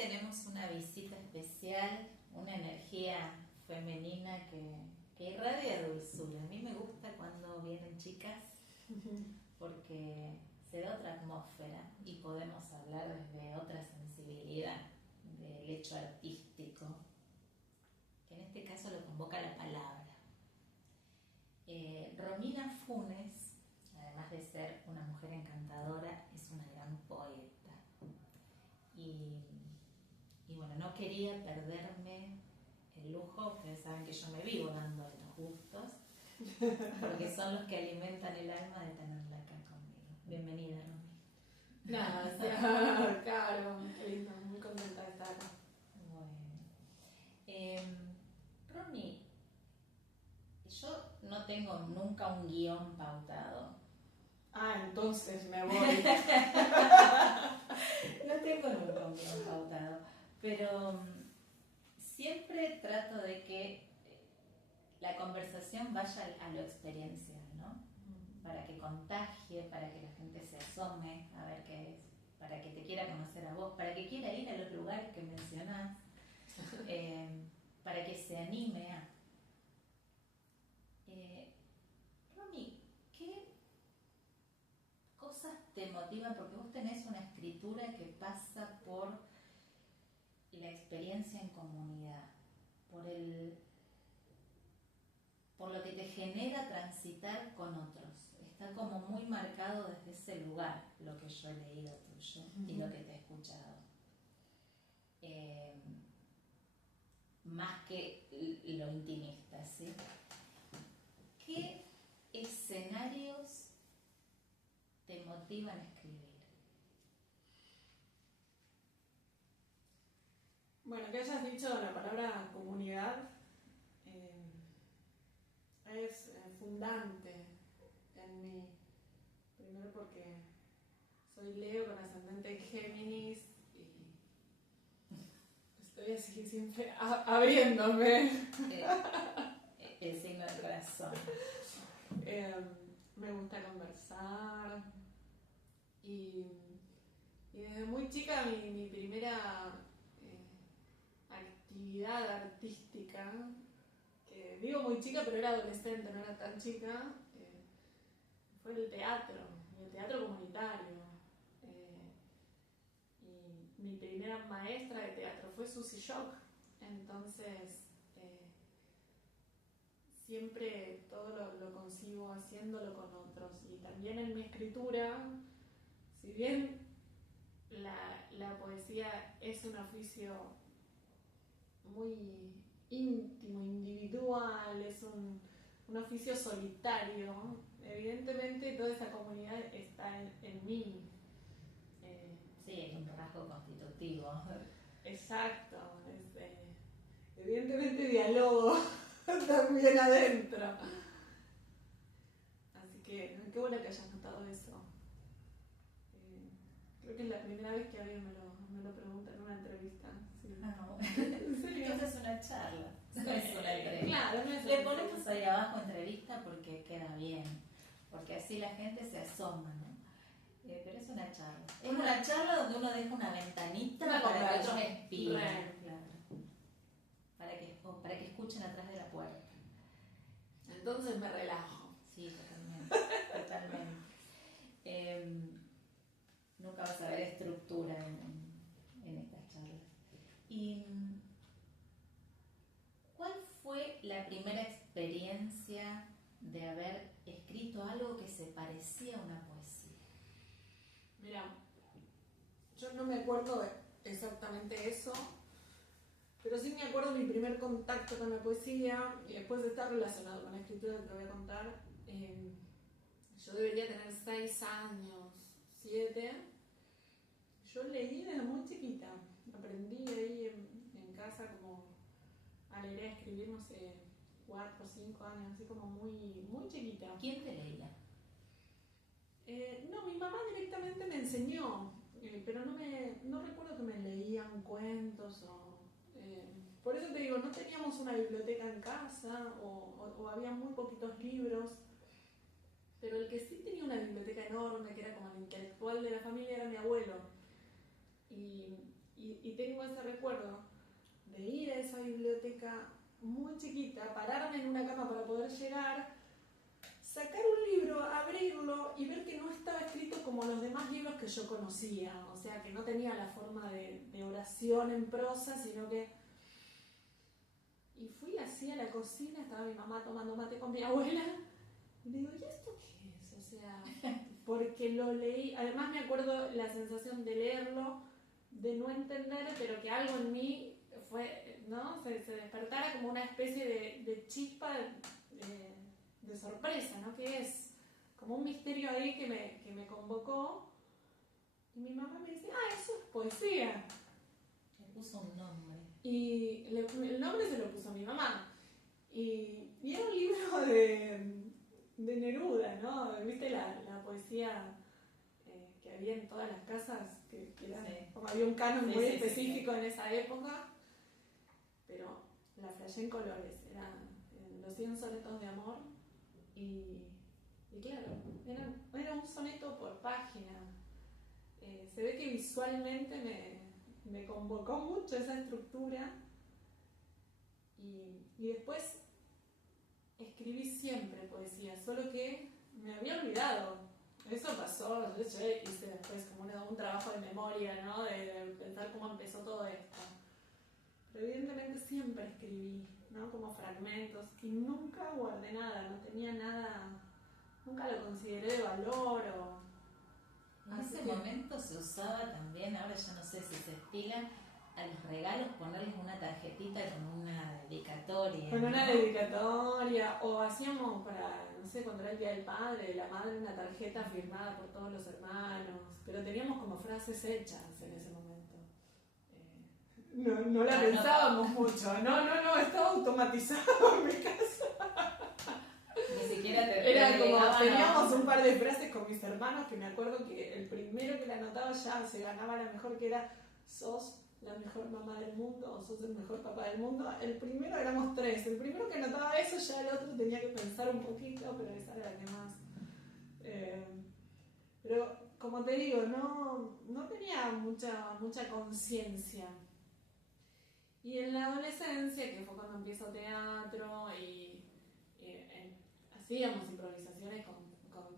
tenemos una visita especial, una energía femenina que irradia dulzura. A mí me gusta cuando vienen chicas porque se da otra atmósfera y podemos hablar desde otra sensibilidad del hecho artístico, que en este caso lo convoca la palabra. Romina Funes, además de ser una mujer encantadora, es una gran poeta. Y bueno, no quería perderme el lujo. Ustedes saben que yo me vivo dando los gustos, porque son los que alimentan el alma de tenerla acá conmigo. Bienvenida, Romy. Gracias, Caro, qué lindo, muy contenta de estar acá. Bueno, Romy, yo no tengo nunca un guión pautado. Entonces me voy. No tengo nunca un guión pautado, pero siempre trato de que la conversación vaya a lo experiencial, ¿no? Para que contagie, para que la gente se asome a ver qué es, para que te quiera conocer a vos, para que quiera ir a los lugares que mencionás, para que se anime a... Romy, ¿qué cosas te motivan? Porque vos tenés una escritura que pasa por la experiencia en comunidad, por lo que te genera transitar con otros. Está como muy marcado desde ese lugar lo que yo he leído tuyo y lo que te he escuchado. Más que lo intimista, ¿sí? ¿Qué escenarios te motivan a escribir? Bueno, que hayas dicho la palabra comunidad es fundante en mí. Primero porque soy Leo con ascendente en Géminis y estoy así siempre abriéndome. El signo del corazón. Me gusta conversar y desde muy chica mi primera actividad artística, que digo muy chica pero era adolescente, no era tan chica, fue el teatro comunitario. Y mi primera maestra de teatro fue Susie Shock. Entonces siempre todo lo concibo haciéndolo con otros. Y también en mi escritura, si bien la poesía es un oficio muy íntimo, individual, es un oficio solitario, evidentemente toda esa comunidad está en mí. Sí, es un rasgo constitutivo. Exacto, evidentemente dialogo también adentro. Así que qué bueno que hayas notado eso. Creo que es la primera vez que alguien me lo pregunta en una entrevista. Sí. No. ¿En serio? Esto es una charla, no es una entrevista. Claro, no es Le ponemos ahí abajo entrevista porque queda bien, porque así la gente se asoma, ¿no? Pero es una charla. Es una charla donde uno deja una ventanita para que otros respiren. Claro. Para que escuchen atrás de la puerta. Entonces me relajo. Sí, totalmente. Nunca vas a ver estructura en estas charlas. ¿Y cuál fue la primera experiencia de haber escrito algo que se parecía a una poesía? Mira, yo no me acuerdo exactamente eso, pero sí me acuerdo mi primer contacto con la poesía, y después está relacionado con la escritura que te voy a contar. Yo debería tener 6 años, 7. Yo leí desde muy chiquita, aprendí ahí en casa como a leer y a escribir, no sé, 4 o 5 años, así como muy, muy chiquita. ¿Quién te leía? No, mi mamá directamente me enseñó, pero no recuerdo que me leían cuentos por eso te digo, no teníamos una biblioteca en casa o había muy poquitos libros, pero el que sí tenía una biblioteca enorme, que era como el intelectual de la familia, era mi abuelo. Y y tengo ese recuerdo de ir a esa biblioteca muy chiquita, pararme en una cama para poder llegar, sacar un libro, abrirlo y ver que no estaba escrito como los demás libros que yo conocía, o sea, que no tenía la forma de oración en prosa, sino que... Y fui así a la cocina, estaba mi mamá tomando mate con mi abuela, y le digo, ¿y esto qué es? O sea, porque lo leí, además me acuerdo la sensación de leerlo, de no entender, pero que algo en mí fue, ¿no? Se despertara como una especie de chispa de sorpresa, ¿no? Que es como un misterio ahí que me convocó. Y mi mamá me dice, eso es poesía. Le puso un nombre. Y el nombre se lo puso mi mamá. Y era un libro de Neruda, ¿no? ¿Viste la poesía que había en todas las casas? Que era, sí. Como había un canon muy específico en esa época. Pero la flashé en colores. Eran los 100 sonetos de amor. Y claro, era un soneto por página. Se ve que visualmente me convocó mucho esa estructura. Y después escribí siempre poesía, solo que me había olvidado. Eso pasó, yo hice después como un trabajo de memoria, ¿no? De pensar cómo empezó todo esto. Pero evidentemente siempre escribí, ¿no? Como fragmentos, y nunca guardé nada, no tenía nada, nunca lo consideré de valor o... En ese momento se usaba también, ahora ya no sé si se estila, a los regalos ponerles una tarjetita con una dedicatoria. Con una dedicatoria, o hacíamos para, no sé, cuando era el Día del Padre, de la Madre, una tarjeta firmada por todos los hermanos, pero teníamos como frases hechas en ese momento. No la pensábamos mucho, no, estaba automatizado en mi casa. Ni siquiera te era como, teníamos un par de frases con mis hermanos que me acuerdo que el primero que la anotaba ya se ganaba la mejor, que era sos la mejor mamá del mundo o sos el mejor papá del mundo. El primero éramos 3, el primero que anotaba eso, ya el otro tenía que pensar un poquito, pero esa era la que más. Pero como te digo, no tenía mucha conciencia. Y en la adolescencia, que fue cuando empiezo teatro y hacíamos improvisaciones con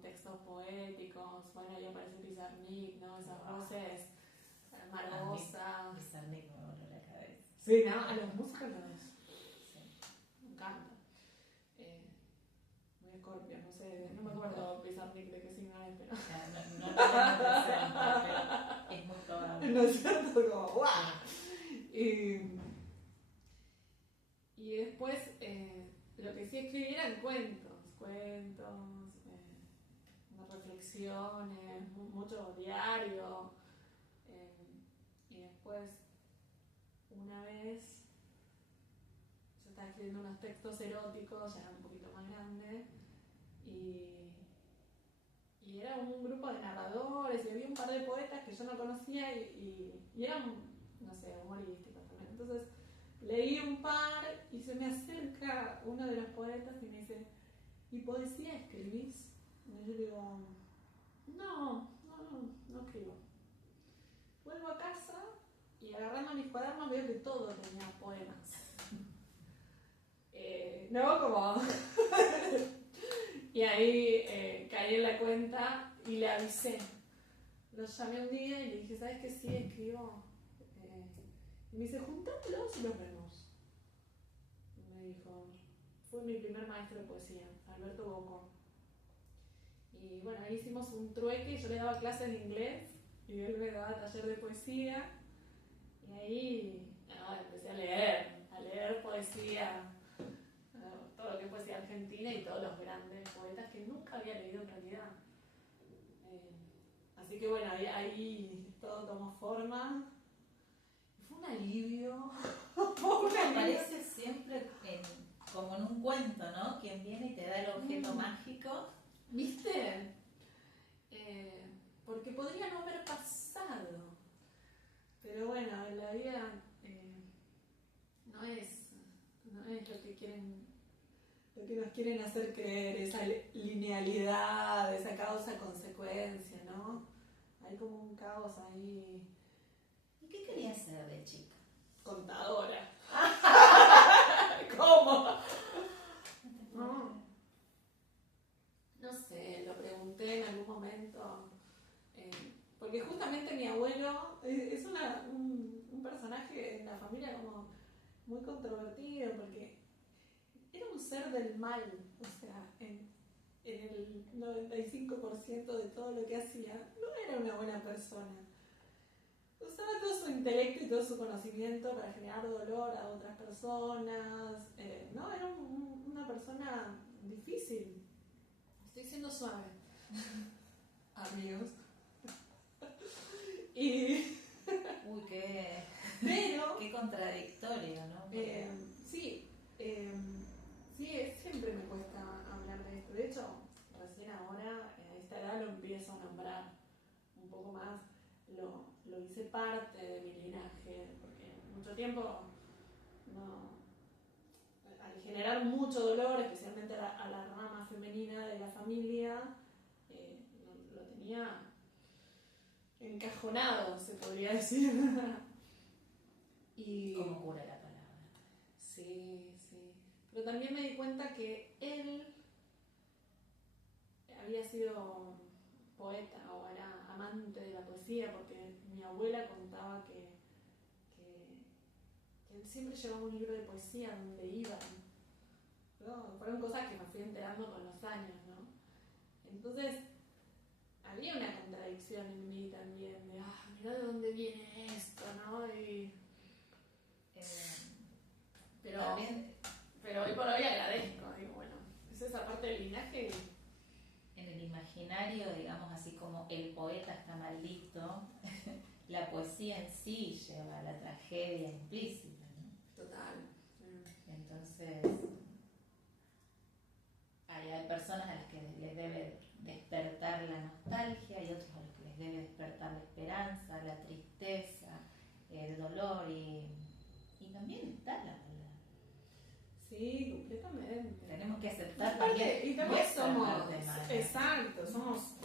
textos poéticos, bueno, ahí aparece Pizarnik, ¿no? Esas voces, Marosa. Pizarnik me voló la cabeza. Sí, ¿no? A los músicos me encanta. Muy Escorpio, no sé, no me acuerdo Pizarnik de qué signo es, pero... No lo tengo presente, pero es muy probable. ¿No es cierto? Como, ¡guau! Y después lo que sí escribí eran cuentos, reflexiones, mucho diario. Y después, una vez, yo estaba escribiendo unos textos eróticos, ya era un poquito más grande, y era un grupo de narradores, y había un par de poetas que yo no conocía, y eran, no sé, humorísticos también. Entonces, leí un par y se me acerca uno de los poetas y me dice, ¿y poesía escribís? Y yo le digo, no escribo. Vuelvo a casa y agarrando mis cuadernos veo que todo tenía poemas. No, como... Y ahí caí en la cuenta y le avisé. Lo llamé un día y le dije, ¿sabes qué? Sí, escribo. Y me dice, juntámoslos y los vemos. Y me dijo, fue mi primer maestro de poesía, Alberto Bocco. Y bueno, ahí hicimos un trueque, yo le daba clases de inglés y él me daba taller de poesía. Y ahí empecé a leer poesía, todo lo que es poesía argentina y todos los grandes poetas que nunca había leído en realidad. Así que bueno, ahí todo tomó forma. Fue un alivio. Aparece siempre como en un cuento, ¿no? Quien viene y te da el objeto mágico. ¿Viste? Porque podría no haber pasado. Pero bueno, en la vida no es lo que nos quieren hacer creer, esa linealidad, esa causa-consecuencia, ¿no? Hay como un caos ahí. ¿Y qué querías ser de de chica? Contadora. ¿Cómo? No sé, lo pregunté en algún momento. Porque justamente mi abuelo es un personaje en la familia como muy controvertido, porque era un ser del mal, o sea, en el 95% de todo lo que hacía, no era una buena persona. Usaba todo su intelecto y todo su conocimiento para generar dolor a otras personas, ¿no? Era una persona difícil. Estoy siendo suave, amigos. Y... Uy, qué contradictorio, ¿no? Sí, siempre me cuesta hablar de esto. De hecho, recién ahora, a esta edad, lo empiezo a nombrar un poco más. Lo hice parte de mi linaje, porque mucho tiempo, al generar mucho dolor, especialmente a la rama femenina de la familia, lo tenía encajonado, se podría decir. Y ¿cómo cura la palabra? Sí. Pero también me di cuenta que él había sido poeta o era amante de la poesía, porque mi abuela contaba que él siempre llevaba un libro de poesía donde iban, ¿no? Fueron cosas que me fui enterando con los años, ¿no? Entonces había una contradicción en mí también de, mira de dónde viene esto, ¿no? Pero hoy por hoy agradezco, digo, bueno, es esa parte del linaje. En el imaginario, digamos, así como el poeta está maldito, la poesía en sí lleva la tragedia implícita, ¿no? Total. Entonces, hay personas a las que les debe despertar la nostalgia y otros a los que les debe despertar la esperanza, la tristeza, el dolor y también está la palabra. Sí, completamente. Tenemos que aceptar también. Y también somos, exacto, somos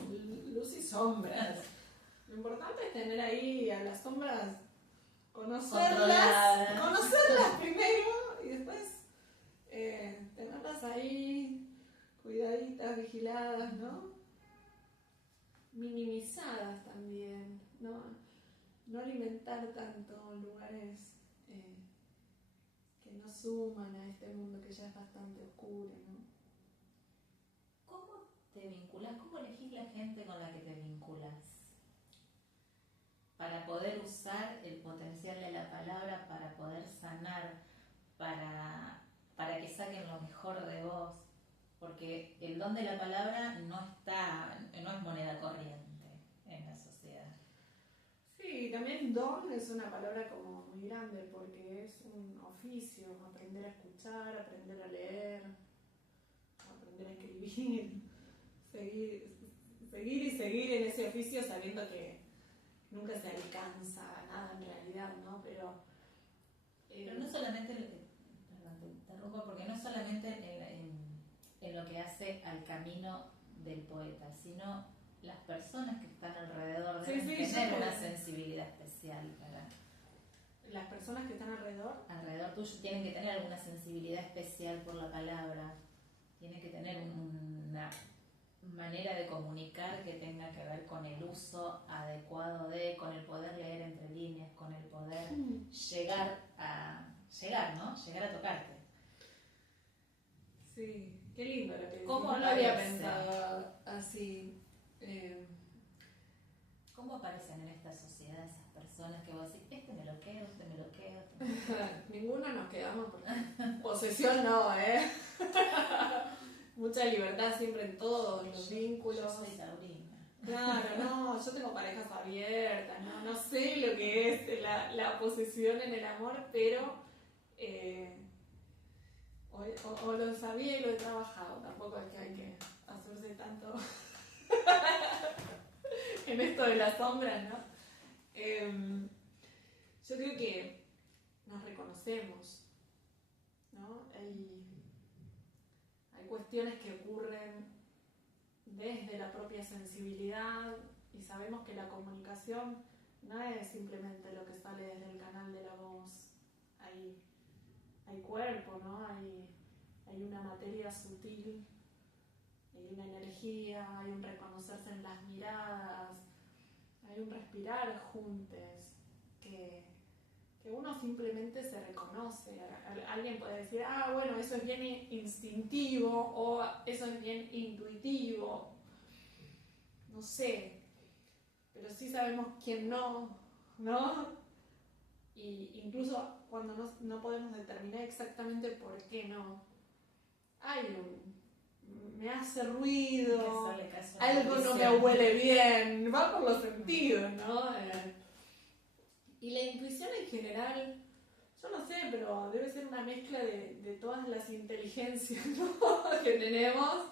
luz y sombras. Lo importante es tener ahí a las sombras, conocerlas primero y después tenerlas ahí cuidaditas, vigiladas, ¿no? Minimizadas también, no alimentar tanto lugares que no suman a este mundo que ya es bastante oscuro, ¿no? ¿Cómo te vinculas? ¿Cómo elegís la gente con la que te vinculas? Para poder usar el potencial de la palabra, para poder sanar, para que saquen lo mejor de vos. Porque el don de la palabra no es moneda corriente en la sociedad. Sí, también don es una palabra como muy grande porque es un oficio, aprender a escuchar, aprender a leer, aprender a escribir, seguir en ese oficio sabiendo que nunca se alcanza nada en realidad, ¿no? Pero no solamente, perdón, te interrumpo, porque no solamente en lo que hace al camino del poeta, sino las personas que están alrededor deben tener una sensibilidad especial para... Las personas que están alrededor tuyo tienen que tener alguna sensibilidad especial por la palabra, tienen que tener una manera de comunicar que tenga que ver con el uso adecuado con el poder leer entre líneas, con el poder llegar, ¿no? Llegar a tocarte. Sí, qué lindo lo que decís. ¿Cómo no lo había pensado así? ¿Cómo aparecen en esta sociedad esas personas que vos decís, este me lo quedo? Ninguno nos quedamos porque posesión no, Mucha libertad siempre en todos los vínculos. Yo soy taurina. Claro, no, yo tengo parejas abiertas, no sé lo que es la posesión en el amor, pero o lo sabía y lo he trabajado, tampoco es que hay que hacerse tanto en esto de las sombras, ¿no? Yo creo que nos reconocemos, ¿no? Hay cuestiones que ocurren desde la propia sensibilidad y sabemos que la comunicación no es simplemente lo que sale desde el canal de la hay cuerpo, ¿no? Hay una materia sutil, hay una energía, hay un reconocerse en las miradas, hay un respirar juntos, que uno simplemente se reconoce. Alguien puede decir, bueno, eso es bien instintivo o eso es bien intuitivo, no sé, pero sí sabemos quién no, ¿no? Y incluso cuando no podemos determinar exactamente por qué no, me hace ruido, algo no me huele bien, va por los sentidos, ¿no? Y la intuición en general, yo no sé, pero debe ser una mezcla de todas las inteligencias, ¿no? que tenemos,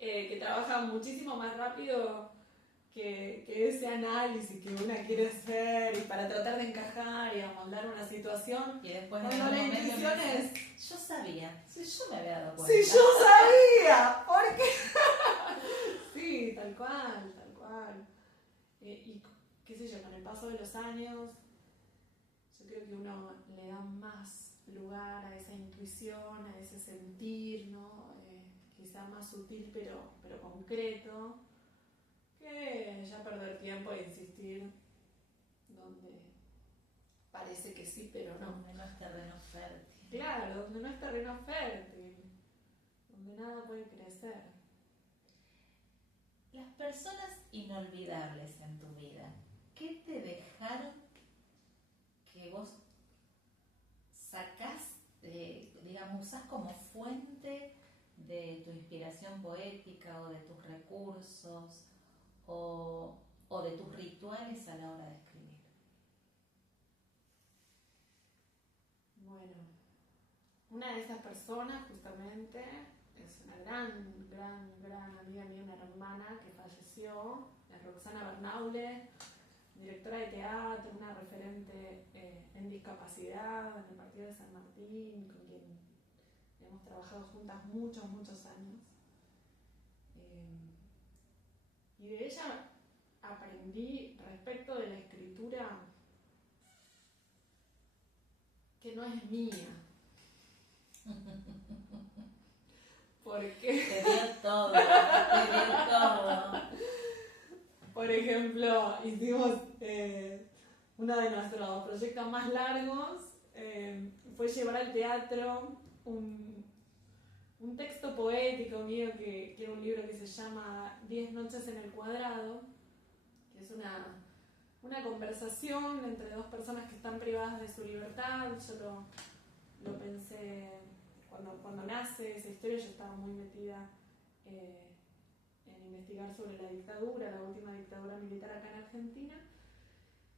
que trabajan muchísimo más rápido que ese análisis que una quiere hacer y para tratar de encajar y amoldar una situación. Y después cuando la intuición es... Yo sabía, si yo me había dado cuenta. ¡Si yo sabía! ¿Por qué? Sí, tal cual, tal cual. Y qué sé yo, con el paso de los años, yo creo que uno le da más lugar a esa intuición, a ese sentir, ¿no? Quizá más sutil pero concreto, que ya perder tiempo e insistir donde parece que sí, pero no. Donde no es terreno fértil. Claro, donde no es terreno fértil, donde nada puede crecer. Las personas inolvidables en tu vida, ¿qué te dejaron que vos sacás, digamos, usás como fuente de tu inspiración poética o de tus recursos o de tus rituales a la hora de escribir? Bueno, una de esas personas justamente es una gran amiga mía, una hermana que falleció, es Roxana Bernaule, directora de teatro, una referente en discapacidad en el Partido de San Martín, con quien hemos trabajado juntas muchos años. Y de ella aprendí respecto de la escritura que no es mía. Porque te dio todo. Por ejemplo, hicimos uno de nuestros proyectos más largos, fue llevar al teatro un texto poético mío que era un libro que se llama 10 noches en el cuadrado, que es una conversación entre dos personas que están privadas de su libertad. Yo lo pensé cuando nace esa historia. Yo estaba muy metida en investigar sobre la dictadura, la última dictadura militar acá en Argentina,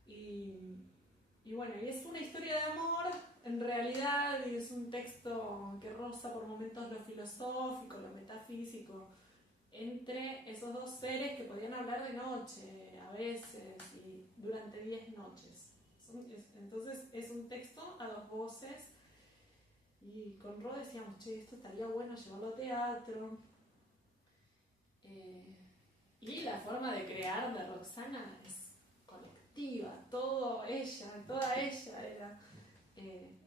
y bueno, y es una historia de amor en realidad, y es un texto que roza por momentos lo filosófico, lo metafísico, entre esos dos seres que podían hablar de noche a veces y durante 10 noches. Entonces es un texto a dos voces, y con Ro decíamos, che, esto estaría bueno llevarlo a teatro. Y la forma de crear de Roxana es colectiva, toda ella era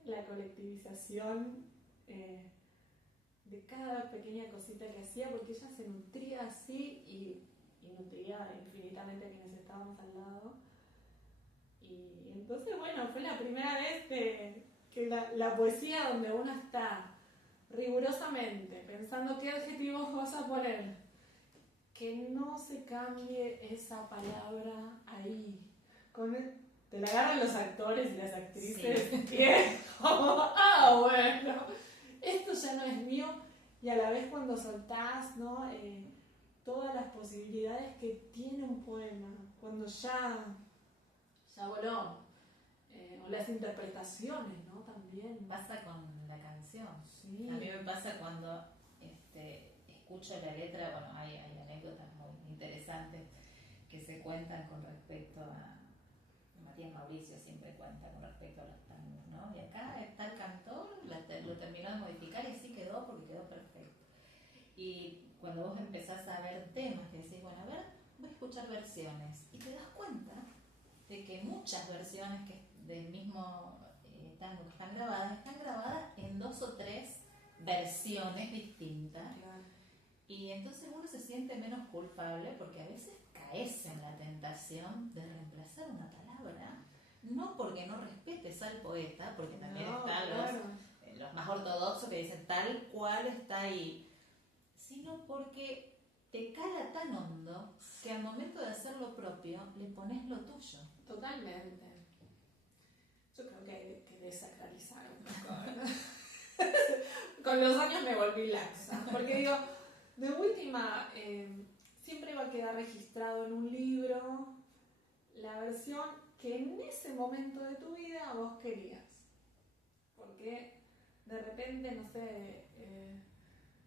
la colectivización de cada pequeña cosita que hacía, porque ella se nutría así y nutría infinitamente a quienes estábamos al lado. Y entonces, bueno, fue la primera vez que la poesía, donde uno está rigurosamente pensando qué adjetivos vas a poner, que no se cambie esa palabra ahí. Te la agarran los actores y las actrices, sí. Y es como, bueno, esto ya no es mío. Y a la vez cuando soltás, ¿no? Todas las posibilidades que tiene un poema, cuando ya voló. O las interpretaciones, ¿no? También. Pasa con la canción. Sí. A mí me pasa cuando escucho la letra. Bueno, hay anécdotas muy interesantes que se cuentan con respecto a... Matías Mauricio siempre cuenta con respecto a los tangos, ¿no? Y acá está el cantor, lo terminó de modificar y así quedó, porque quedó perfecto. Y cuando vos empezás a ver temas, que decís, bueno, a ver, voy a escuchar versiones, y te das cuenta de que muchas versiones del mismo tango que están grabadas en en 2 o 3 versiones distintas. Claro. Y entonces uno se siente menos culpable porque a veces caes en la tentación de reemplazar una palabra, no porque no respetes al poeta, porque también están los más ortodoxos que dicen tal cual está ahí, sino porque te cala tan hondo que al momento de hacer lo propio le pones lo tuyo. Totalmente. Yo creo que hay que desacralizar un poco. Con los años me volví laxa, porque digo, de última, siempre va a quedar registrado en un libro la versión que en ese momento de tu vida vos querías. Porque de repente, no sé,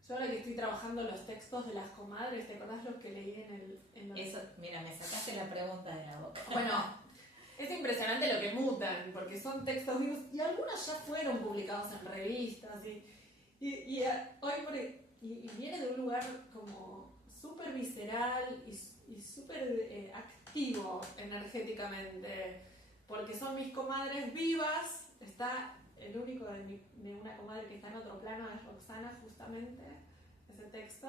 yo ahora que estoy trabajando los textos de las comadres, ¿te acordás los que leí en los... Eso, mira, me sacaste la pregunta de la boca. Bueno, es impresionante lo que mutan, porque son textos vivos y algunos ya fueron publicados en revistas y viene de un lugar como súper visceral y súper activo energéticamente, porque son mis comadres vivas. Está el único de una comadre que está en otro plano, es Roxana, justamente, ese texto,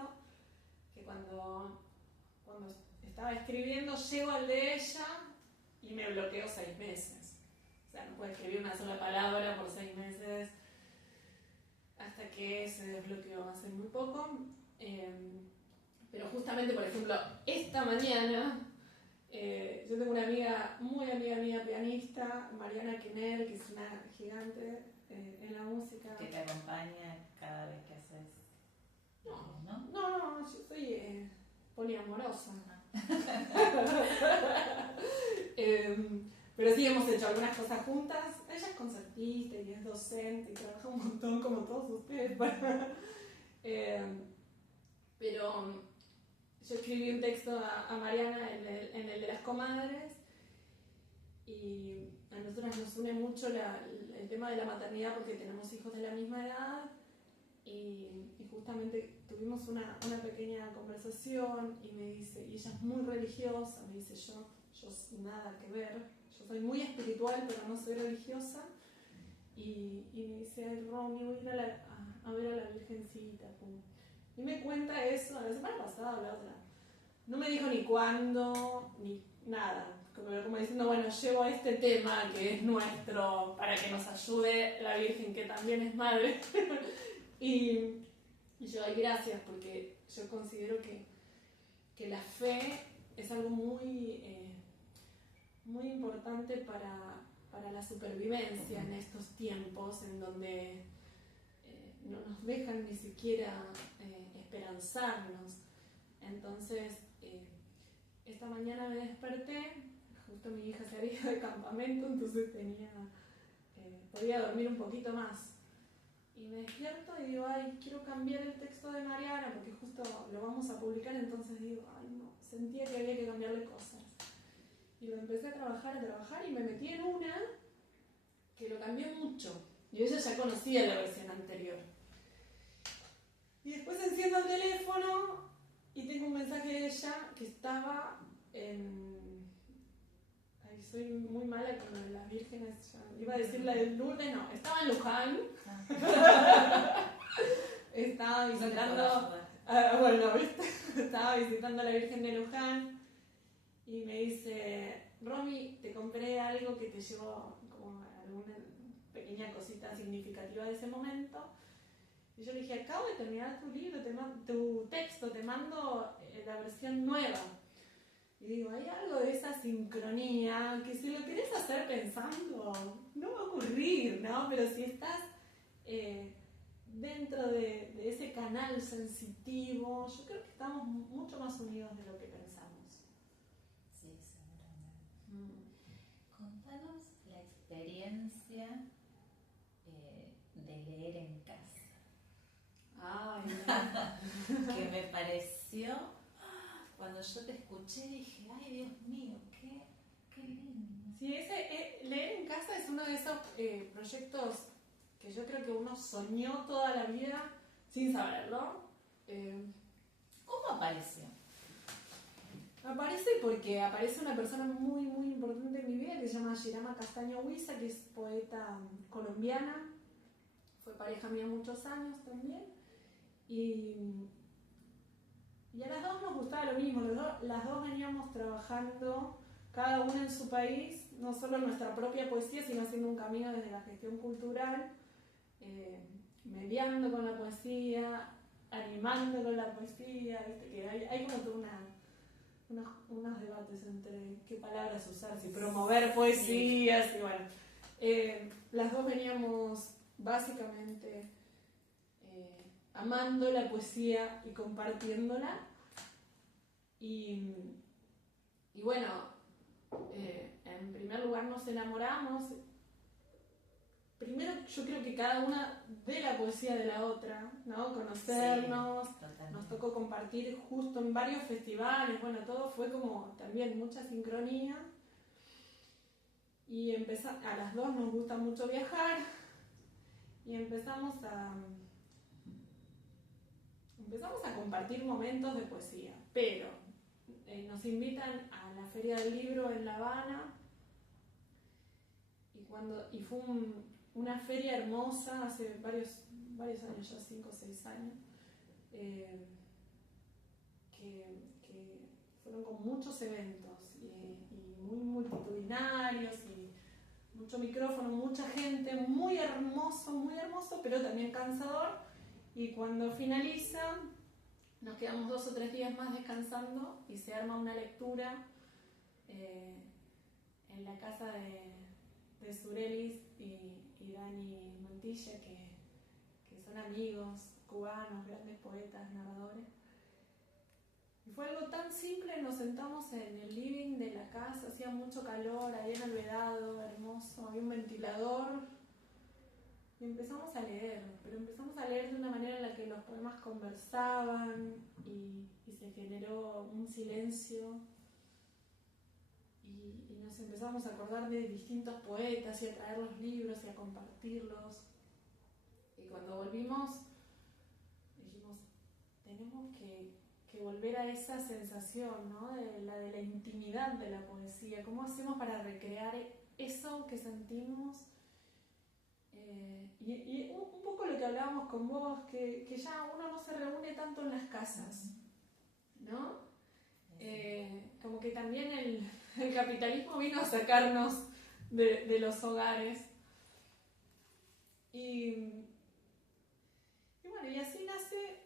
que cuando estaba escribiendo llego al de ella y me bloqueo 6 meses. O sea, no puedo escribir una sola palabra por 6 meses, hasta que se desbloqueó hace muy poco. Pero justamente, por ejemplo, esta mañana, yo tengo una amiga, muy amiga mía, pianista, Mariana Quenel, que es una gigante en la música. Que te acompaña cada vez que haces. No, yo soy poliamorosa. Pero sí hemos hecho algunas cosas juntas. Ella es concertista y es docente y trabaja un montón como todos ustedes. Pero yo escribí un texto a Mariana en el de las comadres, y a nosotras nos une mucho el tema de la maternidad porque tenemos hijos de la misma edad, y justamente tuvimos una pequeña conversación y me dice, y ella es muy religiosa, me dice, yo nada que ver, yo soy muy espiritual pero no soy religiosa, y me dice, Romy, voy a ir a ver a la Virgencita. Y me cuenta eso, la semana pasada o la otra. No me dijo ni cuándo, ni nada. Como diciendo, bueno, llevo este tema que es nuestro para que nos ayude la Virgen, que también es madre. y yo, ay, gracias, porque yo considero que la fe es algo muy, muy importante para la supervivencia en estos tiempos en donde no nos dejan ni siquiera esperanzarnos. Entonces, esta mañana me desperté, justo mi hija se había ido de campamento, entonces podía dormir un poquito más. Y me despierto y digo, ay, quiero cambiar el texto de Mariana, porque justo lo vamos a publicar, entonces digo, ay, no, sentía que había que cambiarle cosas. Y lo empecé a trabajar y me metí en una que lo cambió mucho. Y ella ya conocía la versión anterior. Y después enciendo el teléfono y tengo un mensaje de ella que estaba en... Ay, soy muy mala con las vírgenes. Iba a decir la del Lourdes, no. Estaba en Luján. Estaba visitando... bueno, ¿viste? Estaba visitando a la Virgen de Luján. Y me dice, Romy, te compré algo que te llevó como alguna pequeña cosita significativa de ese momento. Y yo le dije, acabo de terminar tu libro, tu texto, te mando la versión nueva. Y digo, hay algo de esa sincronía que si lo querés hacer pensando, no va a ocurrir, ¿no? Pero si estás dentro de ese canal sensitivo, yo creo que estamos mucho más unidos de lo que pensamos. Sí, seguramente. Contanos la experiencia de leer en casa. Ay, que me pareció, cuando yo te escuché dije, ay Dios mío, qué lindo. Sí, leer en casa es uno de esos proyectos que yo creo que uno soñó toda la vida sin saberlo. ¿Cómo apareció? Aparece porque aparece una persona muy, muy importante en mi vida que se llama Shirama Castaño Huiza, que es poeta colombiana, fue pareja mía muchos años también. Y a las dos nos gustaba lo mismo, las dos veníamos trabajando cada una en su país, no solo en nuestra propia poesía, sino haciendo un camino desde la gestión cultural, mediando con la poesía, animando con la poesía, ¿viste? Que hay como toda unos debates entre qué palabras usar, si promover poesías, y bueno. Las dos veníamos básicamente amando la poesía y compartiéndola. Y bueno, en primer lugar nos enamoramos. Primero yo creo que cada una de la poesía de la otra, ¿no? Conocernos, sí, nos tocó compartir justo en varios festivales, bueno, todo fue como también mucha sincronía. Y a las dos nos gusta mucho viajar y empezamos a compartir momentos de poesía, pero nos invitan a la Feria del Libro en La Habana y fue una feria hermosa hace varios años, ya 5 o 6 años, que fueron con muchos eventos y muy multitudinarios y mucho micrófono, mucha gente, muy hermoso, pero también cansador. Y cuando finaliza, nos quedamos 2 o 3 días más descansando y se arma una lectura en la casa de Surelis y Dani Montilla, que son amigos cubanos, grandes poetas, narradores. Y fue algo tan simple, nos sentamos en el living de la casa, hacía mucho calor, había alvedado, hermoso, había un ventilador. Y empezamos a leer, pero empezamos a leer de una manera en la que los poemas conversaban y se generó un silencio y nos empezamos a acordar de distintos poetas y a traer los libros y a compartirlos. Y cuando volvimos dijimos, tenemos que volver a esa sensación, ¿no? de la intimidad de la poesía. ¿Cómo hacemos para recrear eso que sentimos? Y un poco lo que hablábamos con vos, que ya uno no se reúne tanto en las casas, ¿no? Como que también el capitalismo vino a sacarnos de los hogares. Y bueno, y así nace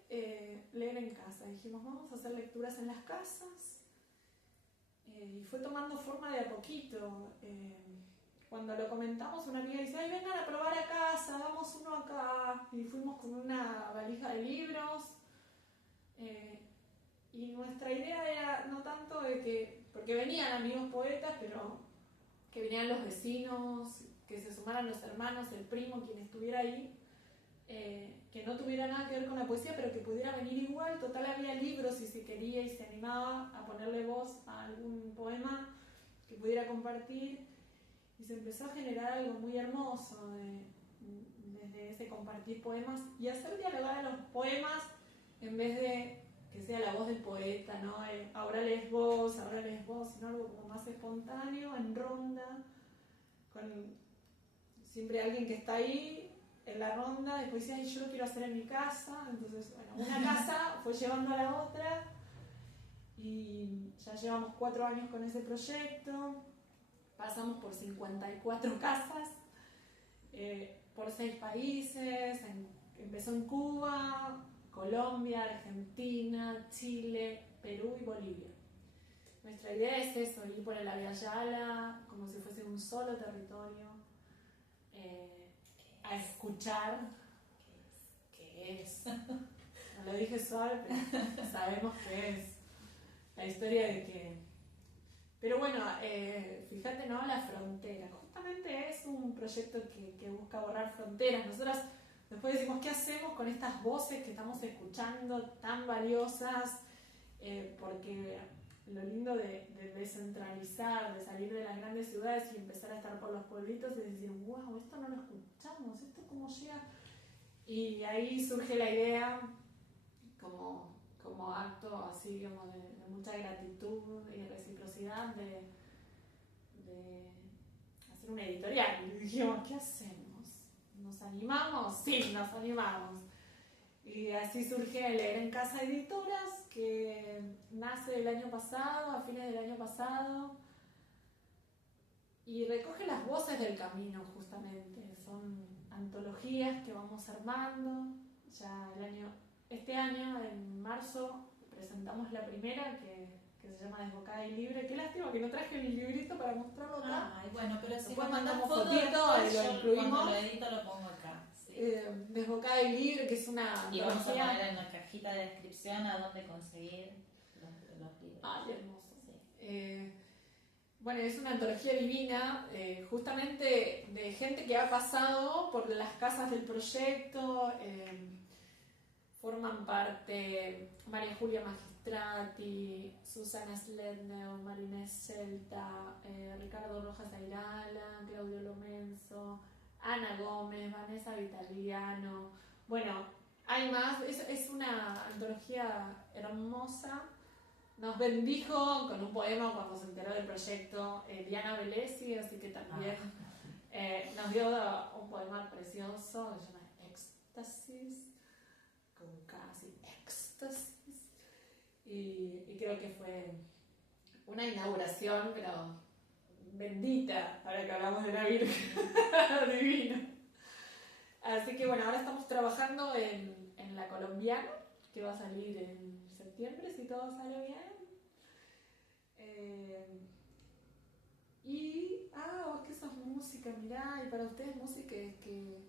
leer en casa. Dijimos, vamos a hacer lecturas en las casas. Y fue tomando forma de a poquito. Cuando lo comentamos, una amiga dice, ay, vengan a probar a casa, hagamos uno acá. Y fuimos con una valija de libros. Y nuestra idea era no tanto de que, porque venían amigos poetas, pero que vinieran los vecinos, que se sumaran los hermanos, el primo, quien estuviera ahí, que no tuviera nada que ver con la poesía, pero que pudiera venir igual. Total, había libros y si quería y se animaba a ponerle voz a algún poema que pudiera compartir. Y se empezó a generar algo muy hermoso desde ese compartir poemas y hacer dialogar a los poemas en vez de que sea la voz del poeta, ¿no? Ahora lees vos, sino algo como más espontáneo, en ronda, con siempre alguien que está ahí en la ronda. Después dice, ay, yo lo quiero hacer en mi casa. Entonces, bueno, una casa fue llevando a la otra y ya llevamos 4 años con ese proyecto. Pasamos por 54 casas, por 6 países, empezó en Cuba, Colombia, Argentina, Chile, Perú y Bolivia. Nuestra idea es eso, ir por el Abya Yala como si fuese un solo territorio, a escuchar qué es. No lo dije suave, pero sabemos qué es. La historia de que... Pero bueno, fíjate, ¿no? La frontera. Justamente es un proyecto que busca borrar fronteras. Nosotras después decimos, ¿qué hacemos con estas voces que estamos escuchando tan valiosas? Porque lo lindo de descentralizar, de salir de las grandes ciudades y empezar a estar por los pueblitos es decir, wow, esto no lo escuchamos, esto cómo llega. Y ahí surge la idea como acto así como de mucha gratitud y reciprocidad de hacer una editorial. Y dijimos, ¿qué hacemos? Nos animamos? Sí, nos animamos. Y así surge Leer en Casa Editoras, que nace el año pasado, a fines del año pasado, y recoge las voces del camino, justamente. Son antologías que vamos armando. Ya este año, en marzo, presentamos la primera, que se llama Desbocada y Libre. Qué lástima que no traje el librito para mostrarlo acá. Ay, bueno, pero si después me mandas mandamos foto, fotito y lo yo incluimos. cuando lo edito lo pongo acá. Sí. Desbocada y Libre, que es una Y vamos a antología. poner en la cajita de descripción a dónde conseguir los libros. Ay, hermoso. Sí. Bueno, es una antología divina, justamente de gente que ha pasado por las casas del proyecto. Forman parte María Julia Magistrati, Susana Sledner, Marinés Celta, Ricardo Rojas Airala, Claudio Lomenzo, Ana Gómez, Vanessa Vitaliano. Bueno, hay más. Es una antología hermosa. Nos bendijo con un poema cuando se enteró del proyecto Diana Velesi, así que también nos dio un poema precioso que se llama Éxtasis, con casi éxtasis, y creo que fue una inauguración, pero bendita, ahora que hablamos de la Virgen divina. Así que bueno, ahora estamos trabajando en La Colombiana, que va a salir en septiembre, si todo sale bien. Es que eso es música, mirá, y para ustedes música que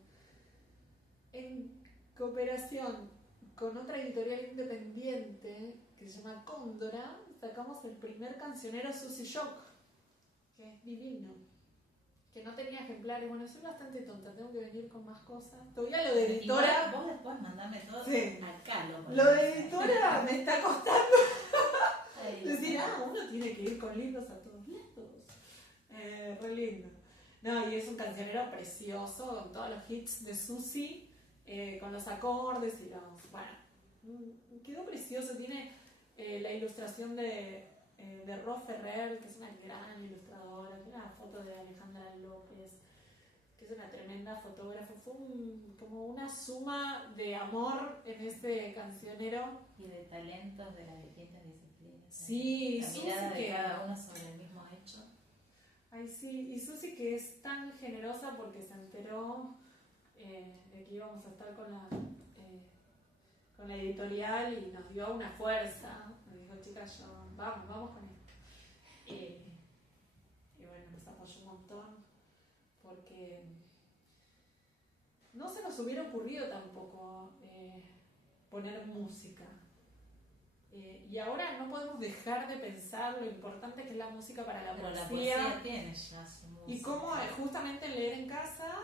en cooperación con otra editorial independiente que se llama Cóndora, sacamos el primer cancionero Susy Shock, que es divino, que no tenía ejemplares. Bueno, soy bastante tonta, tengo que venir con más cosas. Todavía lo de editora. Vos después mandame todo Sí. acá. Lo de editora me está costando Ay, decir, uno tiene que ir con libros a todos lados. Re lindo. No, y es un cancionero precioso, con todos los hits de Susy, con los acordes y los. Bueno, quedó precioso. Tiene la ilustración de Ro Ferrer, que es una gran ilustradora. Tiene una foto de Alejandra López, que es una tremenda fotógrafa. Fue como una suma de amor en este cancionero. Y de talentos de las distintas disciplinas. Sí, la mirada de cada uno sobre el mismo hecho. Ay, sí, y Susy, que es tan generosa porque se enteró de que íbamos a estar con la editorial y nos dio una fuerza. Nos dijo, chicas, vamos con esto. Y bueno, nos apoyó un montón porque no se nos hubiera ocurrido tampoco poner música. Y ahora no podemos dejar de pensar lo importante que es la música para la Pero poesía. la poesía tiene ya su música. Y cómo justamente en Leer en Casa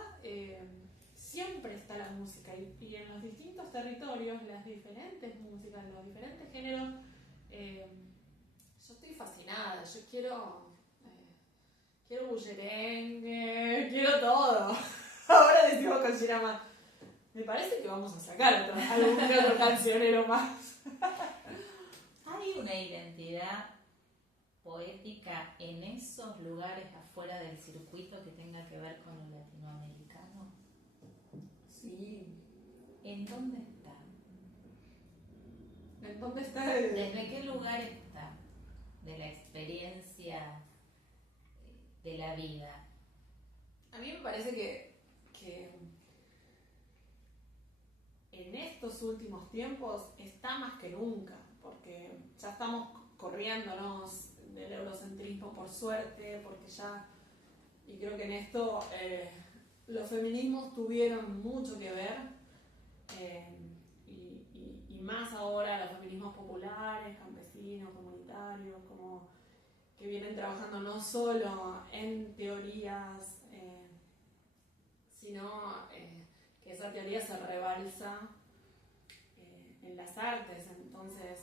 siempre está la música. Y en los distintos territorios, las diferentes músicas, los diferentes géneros. Yo estoy fascinada. Yo quiero bullerengue, quiero todo. Ahora decimos con Shirama, me parece que vamos a sacar algún otro cancionero más. ¿Hay una identidad poética en esos lugares afuera del circuito que tenga que ver con lo latinoamericano? Sí. ¿En dónde está? ¿En dónde está? ¿Desde qué lugar está? De la experiencia de la vida. A mí me parece que en estos últimos tiempos está más que nunca, porque ya estamos corriéndonos del eurocentrismo por suerte, porque ya, y creo que en esto los feminismos tuvieron mucho que ver, y más ahora los feminismos populares, campesinos, comunitarios, como que vienen trabajando no solo en teorías, sino que esa teoría se rebalsa en las artes. Entonces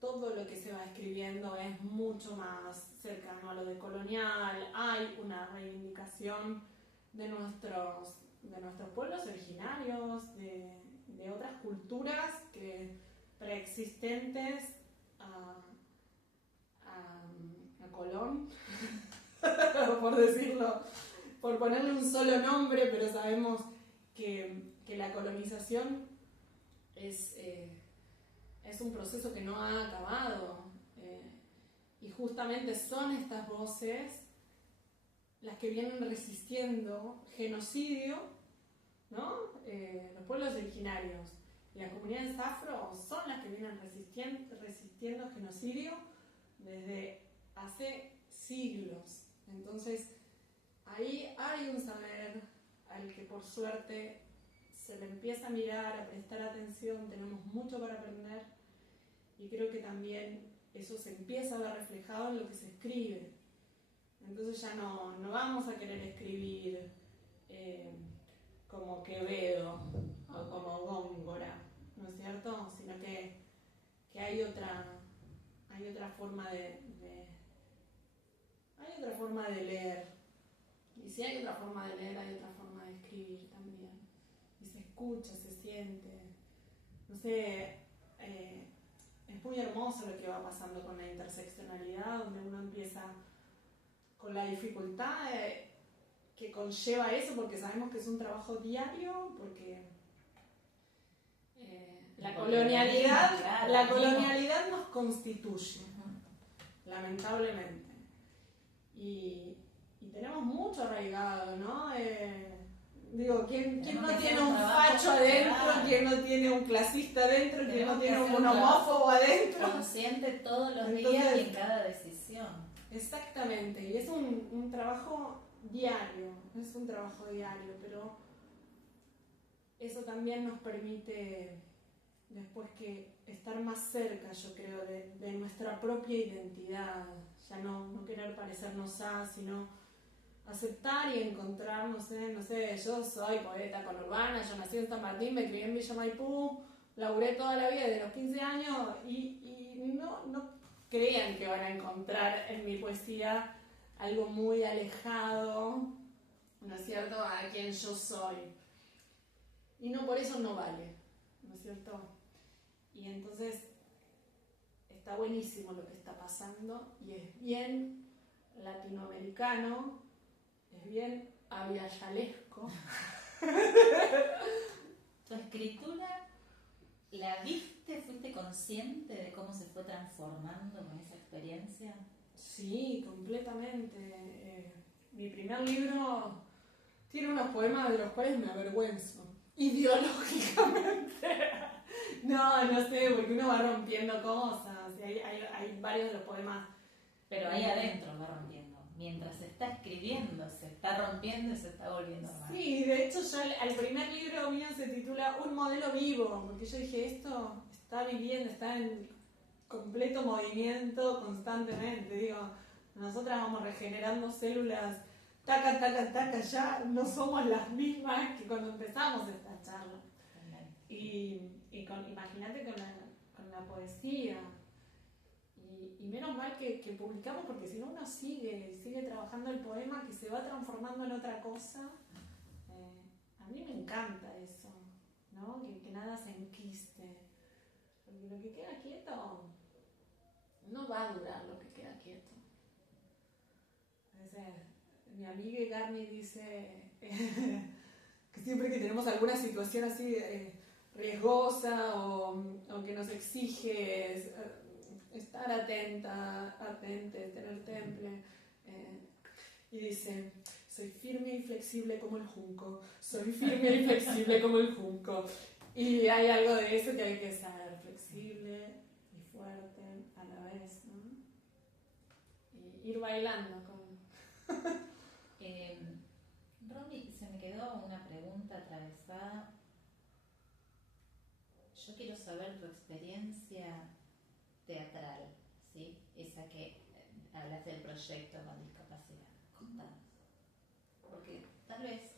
todo lo que se va escribiendo es mucho más cercano a lo decolonial. Hay una reivindicación de nuestros pueblos originarios, de otras culturas que preexistentes a Colón, por decirlo, por ponerle un solo nombre, pero sabemos que la colonización es un proceso que no ha acabado, y justamente son estas voces las que vienen resistiendo genocidio, ¿no? Los pueblos originarios y las comunidades afro son las que vienen resistiendo genocidio desde hace siglos. Entonces, ahí hay un saber al que por suerte se le empieza a mirar, a prestar atención, tenemos mucho para aprender, y creo que también eso se empieza a ver reflejado en lo que se escribe. Entonces ya no vamos a querer escribir como Quevedo o como Góngora, ¿no es cierto? Sino que hay otra forma hay otra forma de leer. Y si hay otra forma de leer, hay otra forma de escribir también. Y se escucha, se siente. No sé, es muy hermoso lo que va pasando con la interseccionalidad, donde uno empieza con la dificultad que conlleva eso, porque sabemos que es un trabajo diario, porque la colonialidad nos constituye, lamentablemente. Y tenemos mucho arraigado, ¿no? Digo, ¿quién no tiene un facho adentro? ¿Quién no tiene un clasista adentro? ¿Quién no tiene un homófobo adentro? Consciente todos los días y en cada decisión. Exactamente, y es un trabajo diario, pero eso también nos permite después que estar más cerca, yo creo, de nuestra propia identidad, ya no querer parecernos a, sino aceptar y encontrar, no sé, yo soy poeta conurbana, yo nací en San Martín, me crié en Villa Maipú, laburé toda la vida desde los 15 años y no crean que van a encontrar en mi poesía algo muy alejado, ¿no es cierto?, a quien yo soy. Y no por eso no vale, ¿no es cierto? Y entonces está buenísimo lo que está pasando y es bien latinoamericano, es bien avialesco. ¿Tu escritura la viste, fuiste consciente de cómo se fue transformando con esa experiencia? Sí, completamente. Mi primer libro tiene unos poemas de los cuales me avergüenzo, ideológicamente. No sé, porque uno va rompiendo cosas, y hay varios de los poemas. Pero ahí adentro va rompiendo. Mientras se está escribiendo, se está rompiendo y se está volviendo más. Sí, de hecho yo el primer libro mío se titula Un modelo vivo, porque yo dije, esto está viviendo, está en completo movimiento constantemente. Digo, nosotras vamos regenerando células, taca, ya no somos las mismas que cuando empezamos esta charla. Imagínate con la poesía. Y menos mal que publicamos, porque si no uno sigue trabajando el poema que se va transformando en otra cosa. A mí me encanta eso, ¿no? Que nada se enquiste. Porque lo que queda quieto no va a durar, lo que queda quieto. Mi amiga Garni dice que siempre que tenemos alguna situación así riesgosa o que nos exige estar atentes, tener temple, y dice, soy firme y flexible como el junco, soy firme y flexible como el junco. Y hay algo de eso que hay que ser flexible y fuerte a la vez, ¿no? Y ir bailando con... Romy, se me quedó una pregunta atravesada. Yo quiero saber tu experiencia teatral, ¿sí? Esa que hablas del proyecto con discapacidad. Contanos. Porque tal vez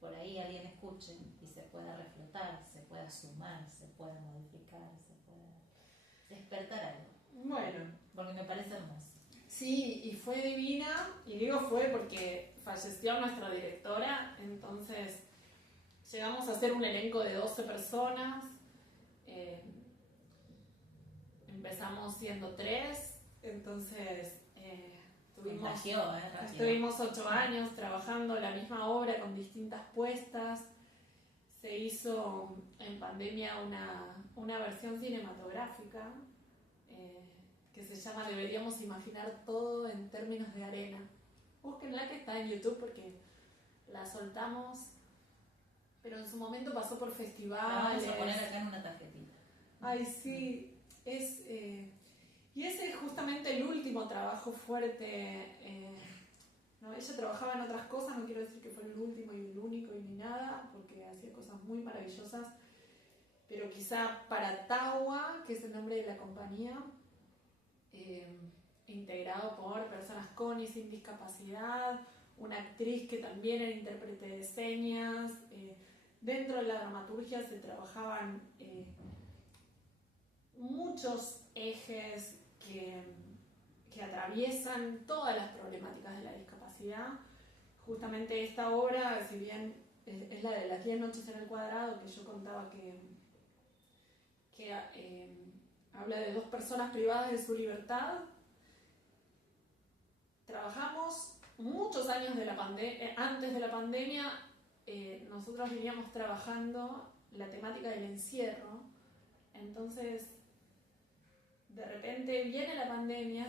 por ahí alguien escuche y se pueda reflotar, se pueda sumar, se pueda modificar, se pueda despertar algo. Bueno. Porque me parece hermoso. Sí, y fue divina, y digo fue porque falleció nuestra directora, entonces llegamos a ser un elenco de 12 personas, empezamos siendo 3, entonces estuvimos 8 años trabajando la misma obra con distintas puestas, se hizo en pandemia una versión cinematográfica que se llama Deberíamos imaginar todo en términos de arena. Búsquenla, que está en YouTube, porque la soltamos, pero en su momento pasó por festivales. La vamos a poner acá en una tarjetita. Ay, sí, y ese es justamente el último trabajo fuerte. No, ella trabajaba en otras cosas, no quiero decir que fue el último y el único y ni nada, porque hacía cosas muy maravillosas, pero quizá para Tawa, que es el nombre de la compañía, integrado por personas con y sin discapacidad, una actriz que también era intérprete de señas. Dentro de la dramaturgia se trabajaban muchos ejes que atraviesan todas las problemáticas de la discapacidad. Justamente esta obra, si bien es la de las 10 noches en el cuadrado, que yo contaba que habla de dos personas privadas de su libertad, trabajamos muchos años antes de la pandemia. Nosotros veníamos trabajando la temática del encierro. Entonces, de repente viene la pandemia.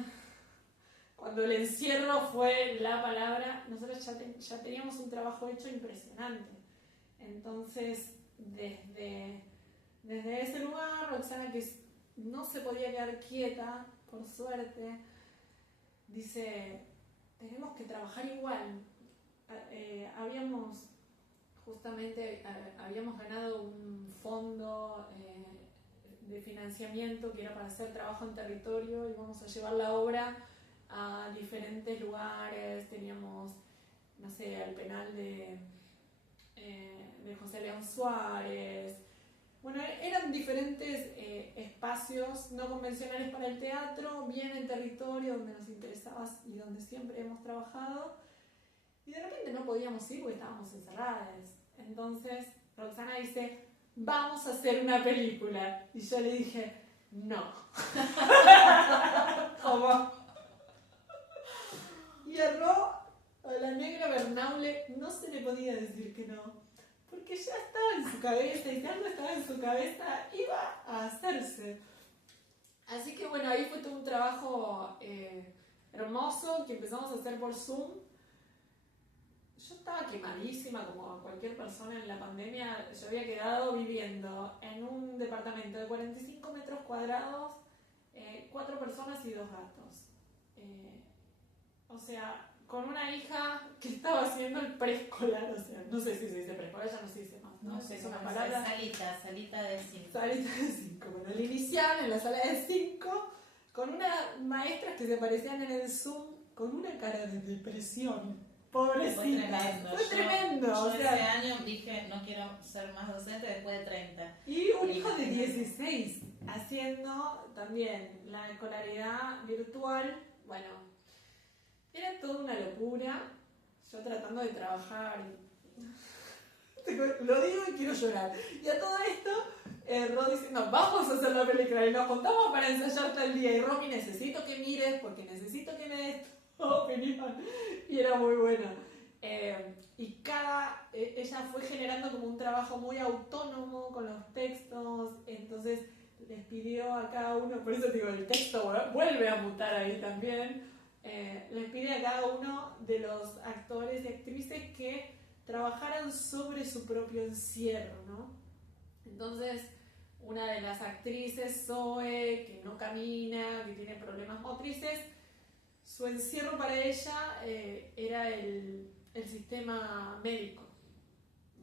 Cuando el encierro fue la palabra, nosotros ya teníamos un trabajo hecho impresionante. Entonces, desde ese lugar, Roxana, que no se podía quedar quieta, por suerte, dice, tenemos que trabajar igual. Habíamos ganado un fondo de financiamiento que era para hacer trabajo en territorio, y vamos a llevar la obra a diferentes lugares. Teníamos, no sé, al penal de José León Suárez. Bueno, eran diferentes espacios no convencionales para el teatro, bien en territorio, donde nos interesaba y donde siempre hemos trabajado. Y de repente no podíamos ir porque estábamos encerradas. Entonces Roxana dice, vamos a hacer una película. Y yo le dije, no. ¿Cómo? Y a la negra Bernaule no se le podía decir que no, porque ya estaba en su cabeza, y si algo estaba en su cabeza, iba a hacerse. Así que bueno, ahí fue todo un trabajo hermoso que empezamos a hacer por Zoom. Yo estaba quemadísima, como cualquier persona en la pandemia. Yo había quedado viviendo en un departamento de 45 metros cuadrados, 4 personas y 2 gatos. O sea, con una hija que estaba haciendo el preescolar, o sea, no sé si se dice preescolar, ya no se dice más, ¿no? No sé, es una cómo palabra. Salita de 5. Salita de 5, bueno, el inicial en la sala de 5, con unas maestras que se aparecían en el Zoom con una cara de depresión. Pobrecita. Fue tremendo. Yo o sea, ese año dije, no quiero ser más docente después de 30. Y un hijo de 16, haciendo también la escolaridad virtual. Bueno, era toda una locura. Yo tratando de trabajar. Lo digo y quiero llorar. Y a todo esto, Ro diciendo, vamos a hacer la película. Y nos juntamos para ensayar tal día. Y Romy, necesito que mires porque necesito que me des tu opinión. Y era muy buena. Y ella fue generando como un trabajo muy autónomo con los textos. Entonces les pidió a cada uno, por eso digo, el texto vuelve a mutar ahí también. Les pide a cada uno de los actores y actrices que trabajaran sobre su propio encierro, ¿no? Entonces, una de las actrices, Zoe, que no camina, que tiene problemas motrices, su encierro para ella era el sistema médico,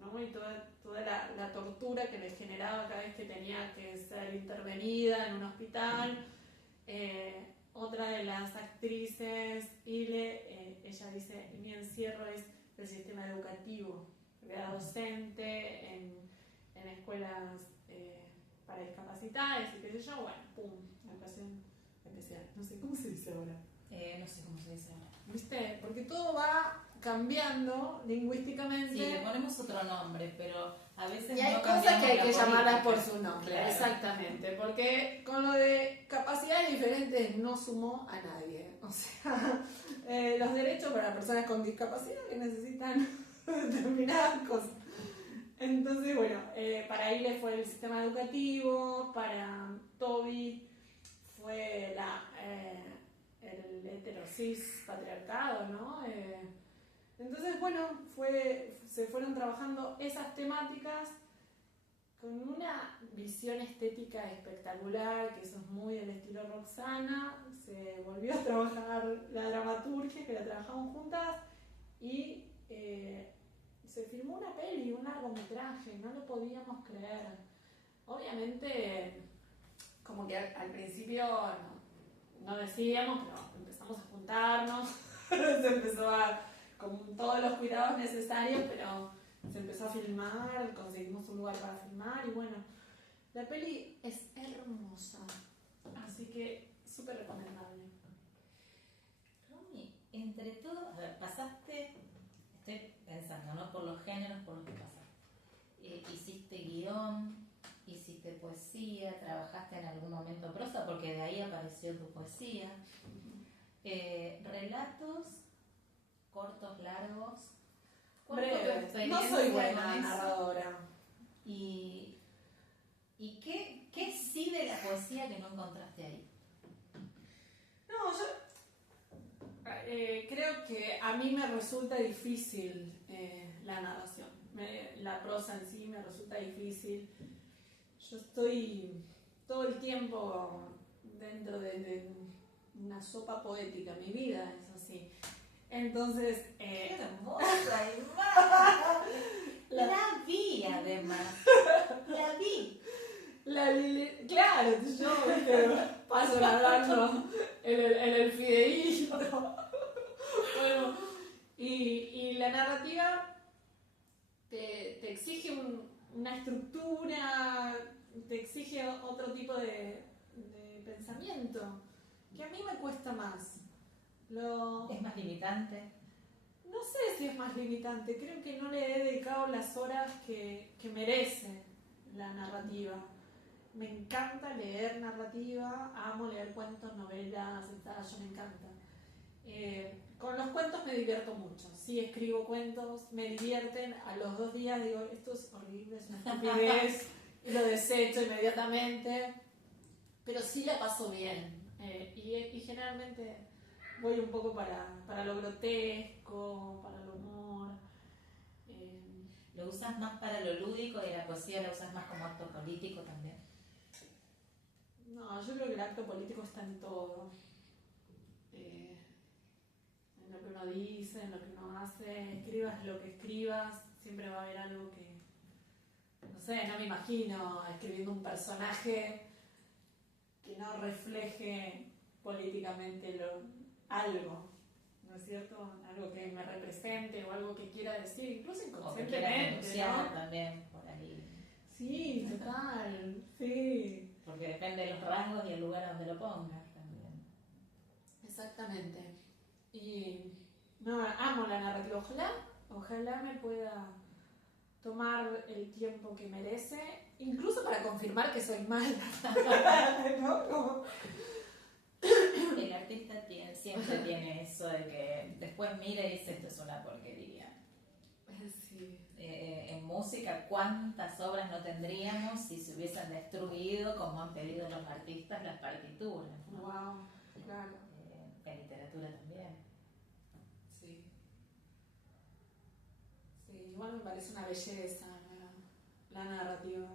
¿no? Y toda la tortura que le generaba cada vez que tenía que ser intervenida en un hospital. Otra de las actrices, Ile, ella dice, mi encierro es el sistema educativo. Era docente en escuelas para discapacitados y qué sé yo. Bueno, pum, educación especial. No sé, ¿cómo se dice ahora? No sé cómo se dice ahora. ¿Viste? Porque todo va cambiando lingüísticamente. Sí, le ponemos otro nombre, pero a veces y hay no cosas que hay que llamarlas por política. su nombre. Claro. Exactamente, porque con lo de capacidades diferentes no sumó a nadie. O sea, los derechos para personas con discapacidad que necesitan determinadas cosas. Entonces, bueno, para Ile fue el sistema educativo, para Toby fue el heterosis patriarcado, ¿no? Entonces, bueno, se fueron trabajando esas temáticas con una visión estética espectacular, que eso es muy del estilo Roxana. Se volvió a trabajar la dramaturgia, que la trabajamos juntas, y se filmó una peli, un largometraje, no lo podíamos creer. Obviamente, como que al principio no decíamos, pero empezamos a juntarnos, se empezó con todos los cuidados necesarios, pero se empezó a filmar, conseguimos un lugar para filmar y bueno, la peli es hermosa, así que súper recomendable. Romy, entre todo, a ver, pasaste, estoy pensando, ¿no? Por los géneros por los que pasaste. Hiciste guión, hiciste poesía, trabajaste en algún momento prosa, porque de ahí apareció tu poesía. Relatos, cortos, largos. Breve, no soy buena narradora. ¿Y qué sí de la poesía que no encontraste ahí? No, yo creo que a mí me resulta difícil la narración. La prosa en sí me resulta difícil. Yo estoy todo el tiempo dentro de una sopa poética. Mi vida es así. Entonces, ¡qué hermosa imagen! La vi, además. La vi. Claro, yo paso nadando en el fideíto. Bueno, y la narrativa te exige una estructura, te exige otro tipo de pensamiento, que a mí me cuesta más. ¿Es más limitante? No sé si es más limitante, creo que no le he dedicado las horas que merece la narrativa. Me encanta leer narrativa, amo leer cuentos, novelas, ensayos, me encanta. Con los cuentos me divierto mucho, sí escribo cuentos, me divierten, a los 2 días digo, esto es horrible, es una estupidez, y lo desecho inmediatamente, pero sí la paso bien, y generalmente voy un poco para lo grotesco, para el humor. ¿Lo usas más para lo lúdico y la poesía la usas más como acto político también? No, yo creo que el acto político está en todo. En lo que uno dice, en lo que uno hace, escribas lo que escribas, siempre va a haber algo que, no sé, no me imagino escribiendo un personaje que no refleje políticamente algo, ¿no es cierto? Algo que me represente o algo que quiera decir, incluso inconscientemente, ¿no? También por ahí. Sí, total, sí. Porque depende de los rasgos y el lugar donde lo pongas también. Exactamente. Y no, amo la narrativa. Ojalá me pueda tomar el tiempo que merece, incluso para confirmar que soy mala. ¿No? Como... El artista siempre tiene eso de que después mira y dice, esto es una porquería. Sí. En música, ¿cuántas obras no tendríamos si se hubiesen destruido, como han pedido los artistas, las partituras, ¿no? Wow, claro. En literatura también. Sí. Sí, igual me parece una belleza la narrativa.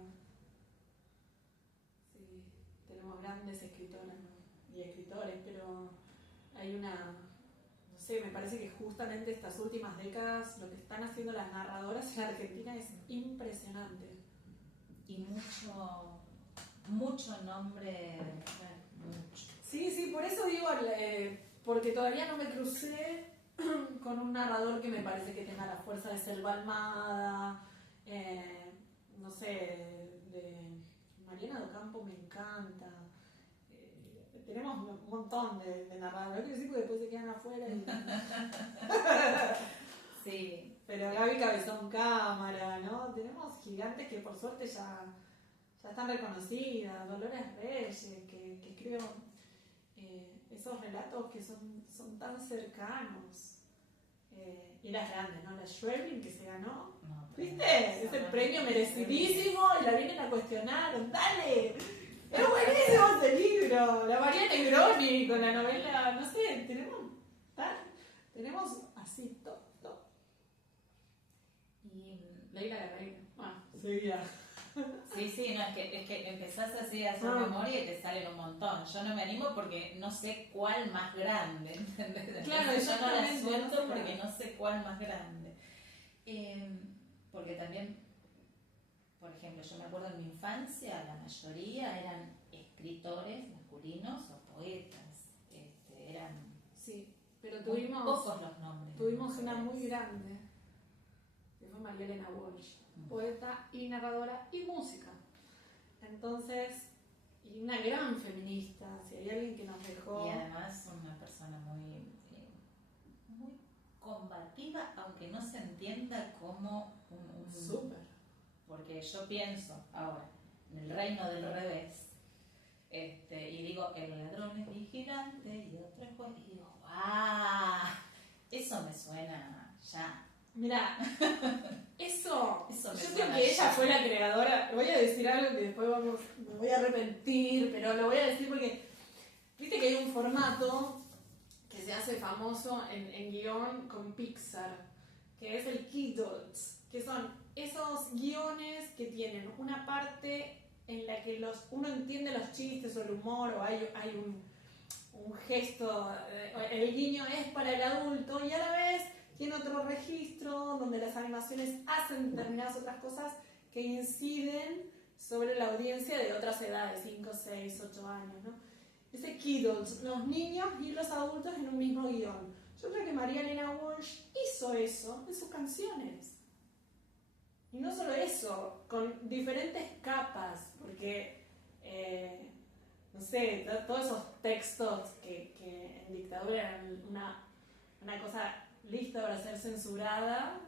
Sí, tenemos grandes escritoras y escritores, pero hay no sé, me parece que justamente estas últimas décadas lo que están haciendo las narradoras en Argentina es impresionante. Y mucho nombre de mujer, mucho. Sí, por eso digo, porque todavía no me crucé con un narrador que me parece que tenga la fuerza de Selva Almada, no sé, de Mariana Docampo me encanta. Tenemos un montón de narradores, que sí, porque después se quedan afuera. Sí. Pero Gaby Cabezón Cámara, ¿no? Tenemos gigantes que por suerte ya están reconocidas. Dolores Reyes, que escriben esos relatos que son tan cercanos. Y las grandes, ¿no? La Schwerin que se ganó. No, ¿Viste? Es el premio merecidísimo y la vienen a cuestionar. ¡Dale! ¡Es buenísimo este libro! La María Negroni con la novela, no sé, tenemos así todo. Y Leila Garreira. Seguía. sí, no, es que empezás así a hacer memoria y te salen un montón. Yo no me animo porque no sé cuál más grande, ¿entendés? Claro, yo no la suelto no sé porque no sé cuál más grande. Porque también, por ejemplo, yo me acuerdo en mi infancia, la mayoría eran escritores masculinos o poetas. Eran sí, pero pocos los nombres. Tuvimos una muy grande, que fue María Elena Walsh, poeta y narradora y música. Entonces, y una gran feminista, si hay alguien que nos dejó. Y además una persona muy combativa, aunque no se entienda como un súper. Porque yo pienso ahora en el reino del revés, y digo, el ladrón es vigilante y otro es juez, y digo, ¡ah! Eso me suena ya. Mirá, eso yo creo que ella fue la creadora. Voy a decir algo que después me voy a arrepentir, pero lo voy a decir porque viste que hay un formato que se hace famoso en guión con Pixar, que es el Kidults, que son esos guiones que tienen una parte en la que uno entiende los chistes o el humor, o hay un gesto, el guiño es para el adulto, y a la vez tiene otro registro donde las animaciones hacen determinadas otras cosas que inciden sobre la audiencia de otras edades, 5, 6, 8 años, ¿no? Ese Kidults, los niños y los adultos en un mismo guión. Yo creo que María Elena Walsh hizo eso en sus canciones. Y no solo eso, con diferentes capas, porque, no sé, todos esos textos que en dictadura eran una cosa lista para ser censurada,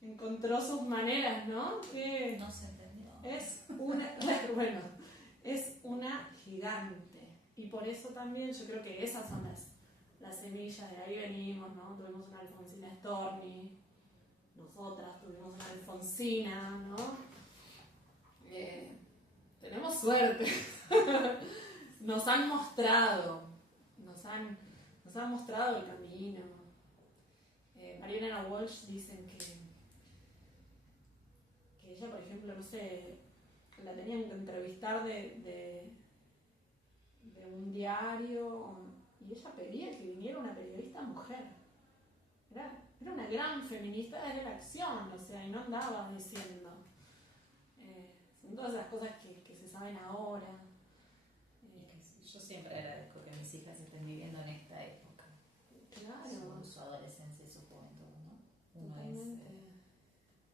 encontró sus maneras, ¿no? Que no se entendió. Es una gigante. Y por eso también yo creo que esas son las semillas, de ahí venimos, ¿no? Tuvimos una Alfonsina Storni, nosotras tuvimos una Alfonsina, ¿no? Tenemos suerte. Nos han mostrado el camino. María Elena Walsh dicen que ella, por ejemplo, no sé, la tenían que entrevistar de un diario y ella pedía que viniera una periodista mujer. Era una gran feminista desde la acción, o sea, y no andaba diciendo. Son todas las cosas que se saben ahora. Yo siempre agradezco que mis hijas estén viviendo en esta época. Claro. Su adolescencia y su juventud, ¿no? Uno Totalmente.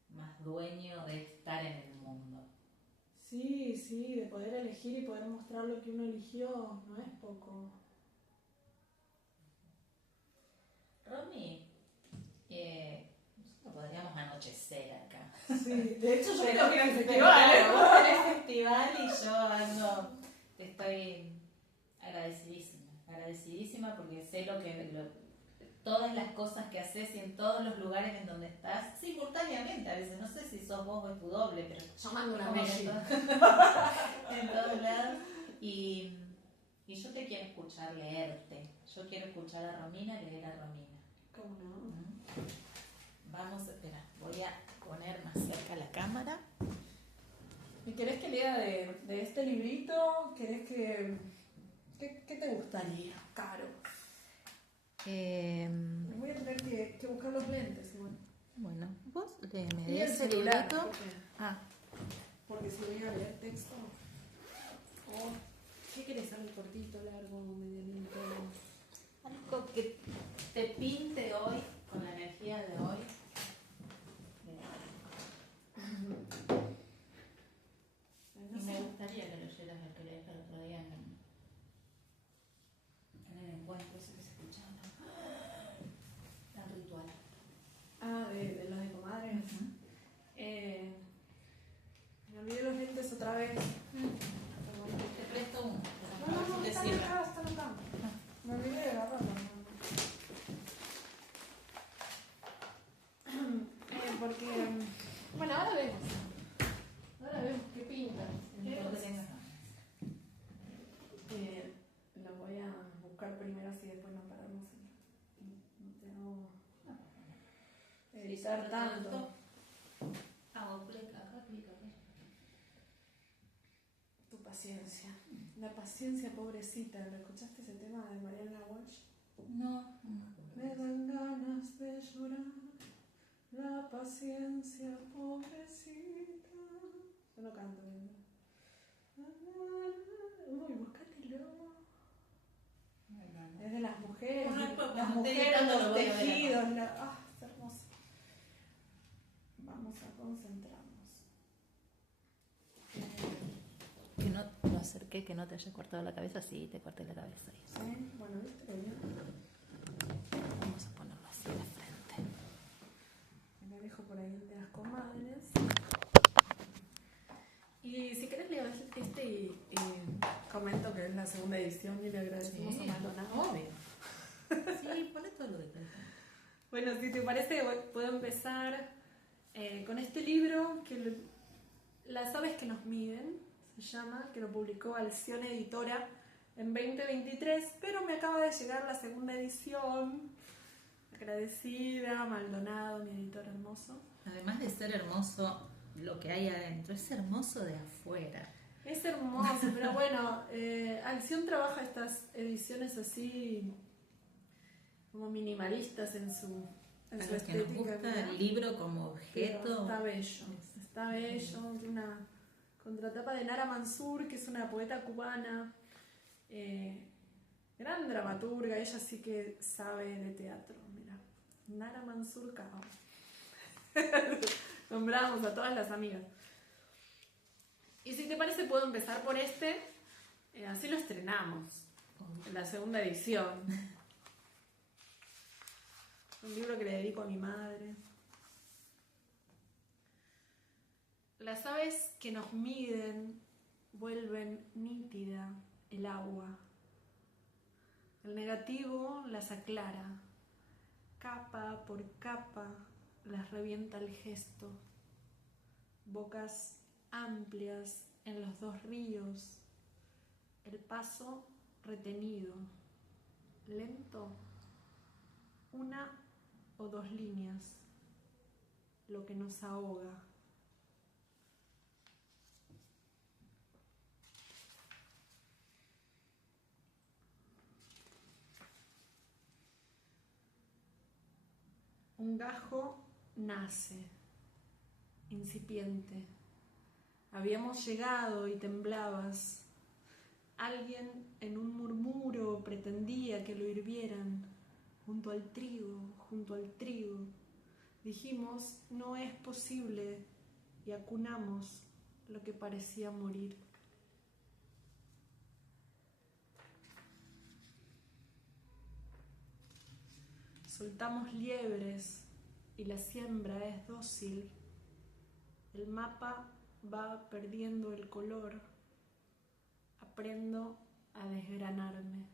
es más dueño de estar en el mundo. Sí, de poder elegir y poder mostrar lo que uno eligió, no es poco. Romy, nosotros podríamos anochecer acá. Sí, de hecho yo Pero creo que el pero festival, claro, vos tenés festival y yo estoy agradecidísima porque sé todas las cosas que haces y en todos los lugares en donde estás, simultáneamente a veces, no sé si sos vos o es tu doble, pero yo mando una como mail en todos lados. Y yo te quiero escuchar leerte, yo quiero escuchar a Romina leer a Romina. ¿Cómo no? Vamos, espera, voy a poner más cerca la cámara. ¿Y querés que lea de este librito? ¿Querés que... ¿Qué te gustaría, Caro? Voy a tener que buscar los lentes. Bueno, vos léeme Y de el ese celular. librito. Porque si voy a leer texto. ¿Qué querés? ¿Algo cortito, largo, medianito? Algo que te pinte hoy, con la energía de hoy. Y me gustaría que leyeras el que leíste el otro día en el encuentro ese que se escuchaba. Tan ritual. De los de comadres. Me olvidé los lentes otra vez. Te presto uno. No, están acá. Me olvidé de agarrarlo. La paciencia, pobrecita. ¿Lo escuchaste ese tema de Mariana Walsh? No. Me dan ganas de llorar. La paciencia, pobrecita. Yo no canto bien. Uy, buscátelo. Es de las mujeres. Las mujeres, los tejidos. Es hermoso. Vamos a concentrarnos. Que no lo acerqué, que no te haya cortado la cabeza. Sí, te corté la cabeza. Sí, bueno, viste bien. Vamos a ponerlo así de frente. Me dejo por ahí de las comadres. Y si querés leer este y comento que es la segunda edición y le agradecemos a Maldonado. Obvio. Sí, pone todo lo de acá. Bueno, si te parece, puedo empezar con este libro, que Las aves que nos miden, se llama, que lo publicó Alción Editora en 2023, pero me acaba de llegar la segunda edición. Agradecida, Maldonado, mi editor hermoso. Además de ser hermoso lo que hay adentro, es hermoso de afuera. Es hermoso, pero bueno, Alción trabaja estas ediciones así como minimalistas en su estética. Que nos gusta el libro como objeto. Pero está bello, tiene una contratapa de Nara Mansur, que es una poeta cubana, gran dramaturga, ella sí que sabe de teatro, mira, Nara Mansur Cao. Nombramos a todas las amigas. Y si te parece puedo empezar por este, así lo estrenamos, en la segunda edición. Un libro que le dedico a mi madre. Las aves que nos miden vuelven nítida el agua. El negativo las aclara. Capa por capa las revienta el gesto. Bocas amplias en los dos ríos. El paso retenido. Lento. Una o dos líneas. Lo que nos ahoga. Un gajo nace, incipiente. Habíamos llegado y temblabas. Alguien en un murmuro pretendía que lo hirvieran. Junto al trigo. Dijimos, no es posible, y acunamos lo que parecía morir. Soltamos liebres y la siembra es dócil. El mapa va perdiendo el color. Aprendo a desgranarme.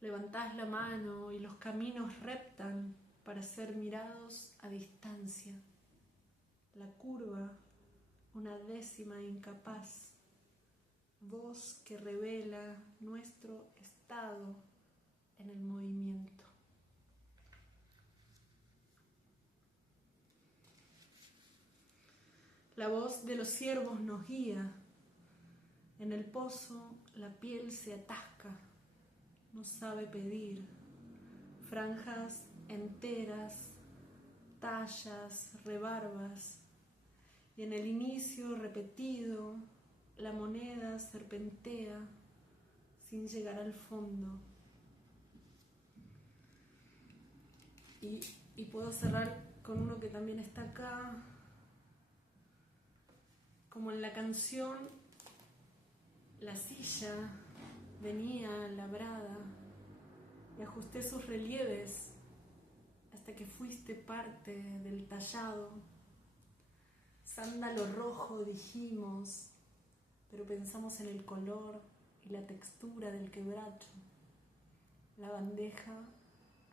Levantás la mano y los caminos reptan para ser mirados a distancia. La curva, una décima incapaz. Voz que revela nuestro estado en el movimiento. La voz de los ciervos nos guía. En el pozo la piel se atasca, no sabe pedir. Franjas enteras, tallas, rebarbas. Y en el inicio repetido, la moneda serpentea sin llegar al fondo. Y puedo cerrar con uno que también está acá. Como en la canción, la silla venía labrada y ajusté sus relieves hasta que fuiste parte del tallado. Sándalo rojo, dijimos, pero pensamos en el color y la textura del quebracho. La bandeja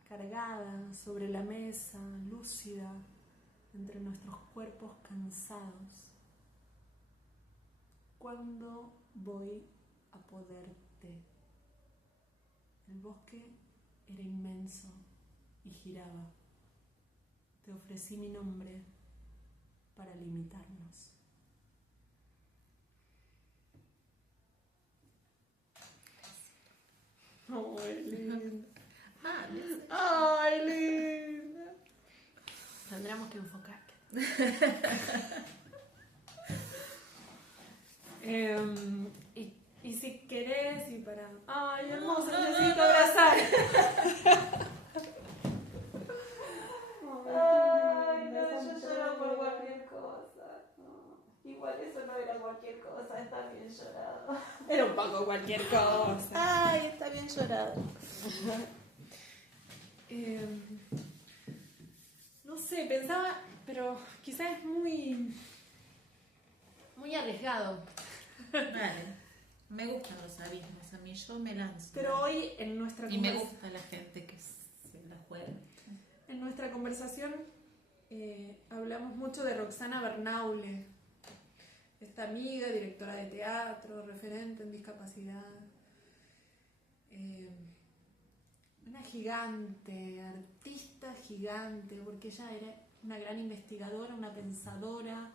cargada sobre la mesa, lúcida, entre nuestros cuerpos cansados. ¿Cuándo voy a poderte? El bosque era inmenso y giraba. Te ofrecí mi nombre para limitarnos. Ay, linda. Vale. Ay, linda. Tendríamos que enfocarte. Y si querés, y para... Ay, hermosa, necesito abrazar. Ay, no, yo lloro por cualquier cosa. No. Igual eso no era cualquier cosa, está bien llorado. Era un poco cualquier cosa. Ay, está bien llorado. No sé, pensaba, pero quizás es muy arriesgado. Vale. Me gustan los abismos, a mí yo me lanzo. Pero hoy en nuestra Y me gusta la gente que se la juega. En nuestra conversación hablamos mucho de Roxana Bernaule, esta amiga, directora de teatro, referente en discapacidad, una gigante, artista gigante, porque ella era una gran investigadora, una pensadora,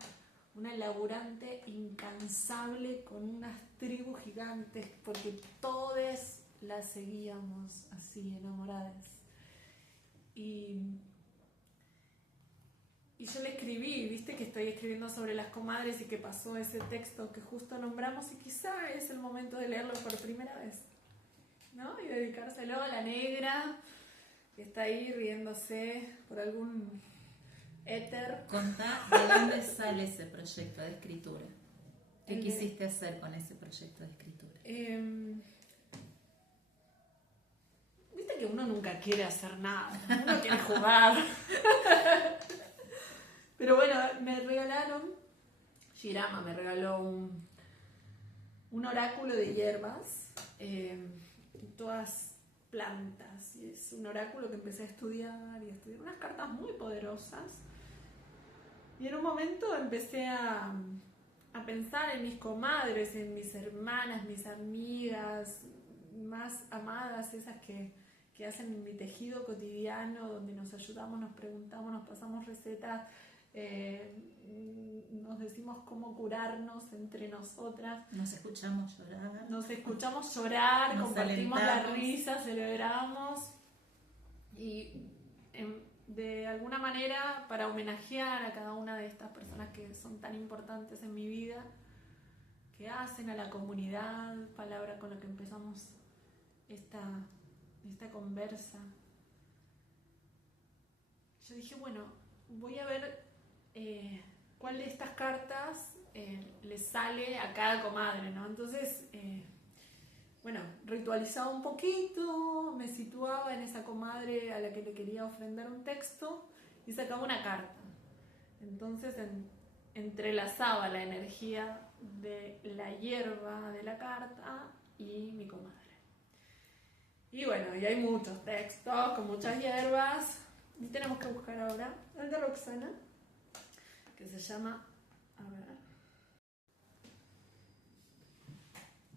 una laburante incansable con unas tribus gigantes, porque todos la seguíamos así, enamoradas. Y yo le escribí, viste que estoy escribiendo sobre las comadres y que pasó ese texto que justo nombramos y quizá es el momento de leerlo por primera vez, ¿no? Y dedicárselo a la negra que está ahí riéndose por algún éter. Contá de dónde sale ese proyecto de escritura. ¿Qué quisiste hacer con ese proyecto de escritura? Viste que uno nunca quiere hacer nada, uno quiere jugar. Pero bueno, me regalaron, Shirama me regaló un oráculo de hierbas, todas plantas, y es un oráculo que empecé a estudiar unas cartas muy poderosas. Y en un momento empecé a pensar en mis comadres, en mis hermanas, mis amigas más amadas, esas que hacen mi tejido cotidiano, donde nos ayudamos, nos preguntamos, nos pasamos recetas, nos decimos cómo curarnos entre nosotras. Nos escuchamos llorar. Nos compartimos la alentamos. risa, celebramos. Y de alguna manera, para homenajear a cada una de estas personas que son tan importantes en mi vida, que hacen a la comunidad, palabra con la que empezamos esta conversa, yo dije, bueno, voy a ver cuál de estas cartas le sale a cada comadre, ¿no? Entonces, bueno, ritualizaba un poquito, me situaba en esa comadre a la que le quería ofrendar un texto y sacaba una carta. Entonces entrelazaba la energía de la hierba de la carta y mi comadre. Y bueno, y hay muchos textos con muchas hierbas. Y tenemos que buscar ahora el de Roxana, que se llama, a ver,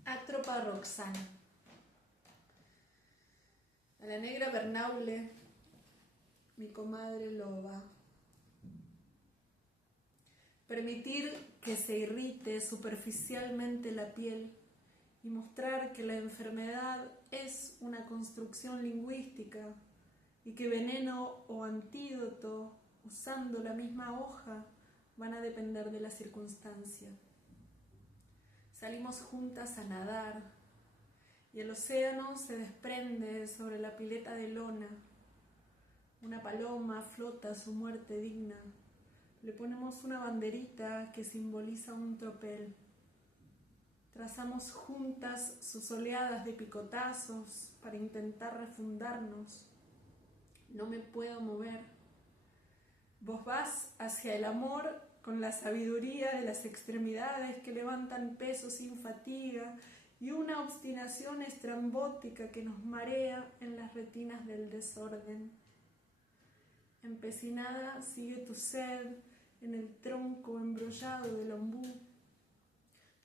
Atropa Roxana. A la negra Bernaule, mi comadre loba. Permitir que se irrite superficialmente la piel y mostrar que la enfermedad es una construcción lingüística y que veneno o antídoto, usando la misma hoja, van a depender de la circunstancia. Salimos juntas a nadar y el océano se desprende sobre la pileta de lona. Una paloma flota su muerte digna. Le ponemos una banderita que simboliza un tropel. Trazamos juntas sus oleadas de picotazos para intentar refundarnos. No me puedo mover. Vos vas hacia el amor con la sabiduría de las extremidades que levantan peso sin fatiga y una obstinación estrambótica que nos marea en las retinas del desorden. Empecinada sigue tu sed en el tronco embrollado del ombú.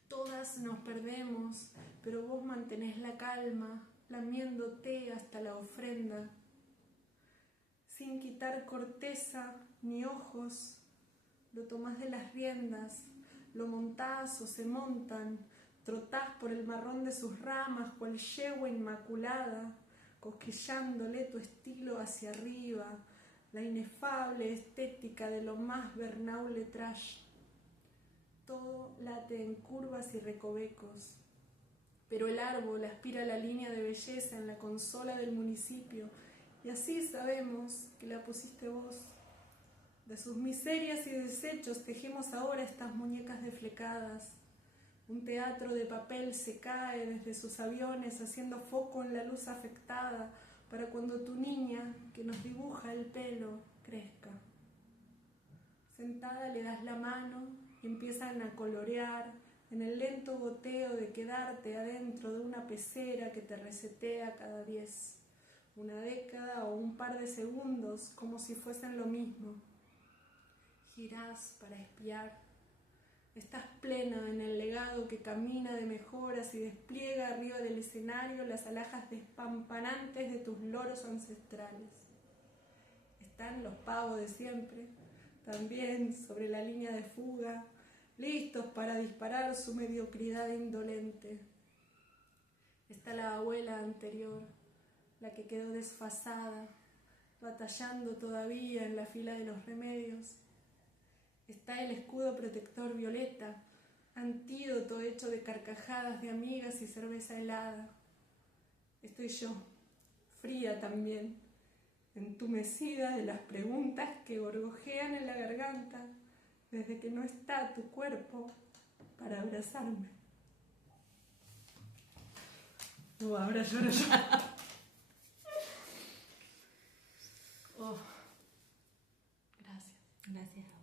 Todas nos perdemos, pero vos mantenés la calma, lamiéndote hasta la ofrenda. Sin quitar corteza ni ojos, lo tomás de las riendas, lo montás o se montan, Trotás por el marrón de sus ramas, cual yegua inmaculada, cosquillándole tu estilo hacia arriba, la inefable estética de lo más bernaule trash. Todo late en curvas y recovecos, pero el árbol aspira la línea de belleza en la consola del municipio, y así sabemos que la pusiste vos. De sus miserias y desechos tejemos ahora estas muñecas deflecadas. Un teatro de papel se cae desde sus aviones haciendo foco en la luz afectada para cuando tu niña, que nos dibuja el pelo, crezca. Sentada le das la mano y empiezan a colorear en el lento goteo de quedarte adentro de una pecera que te resetea cada 10, una década o un par de segundos, como si fuesen lo mismo. Girás para espiar. Estás plena en el legado que camina de mejoras y despliega arriba del escenario las alhajas despampanantes de tus loros ancestrales. Están los pavos de siempre, también sobre la línea de fuga, listos para disparar su mediocridad indolente. Está la abuela anterior, la que quedó desfasada, batallando todavía en la fila de los remedios. Está el escudo protector violeta, antídoto hecho de carcajadas de amigas y cerveza helada. Estoy yo, fría también, entumecida de las preguntas que gorgojean en la garganta desde que no está tu cuerpo para abrazarme. Ahora lloro yo. Oh. Gracias. Gracias.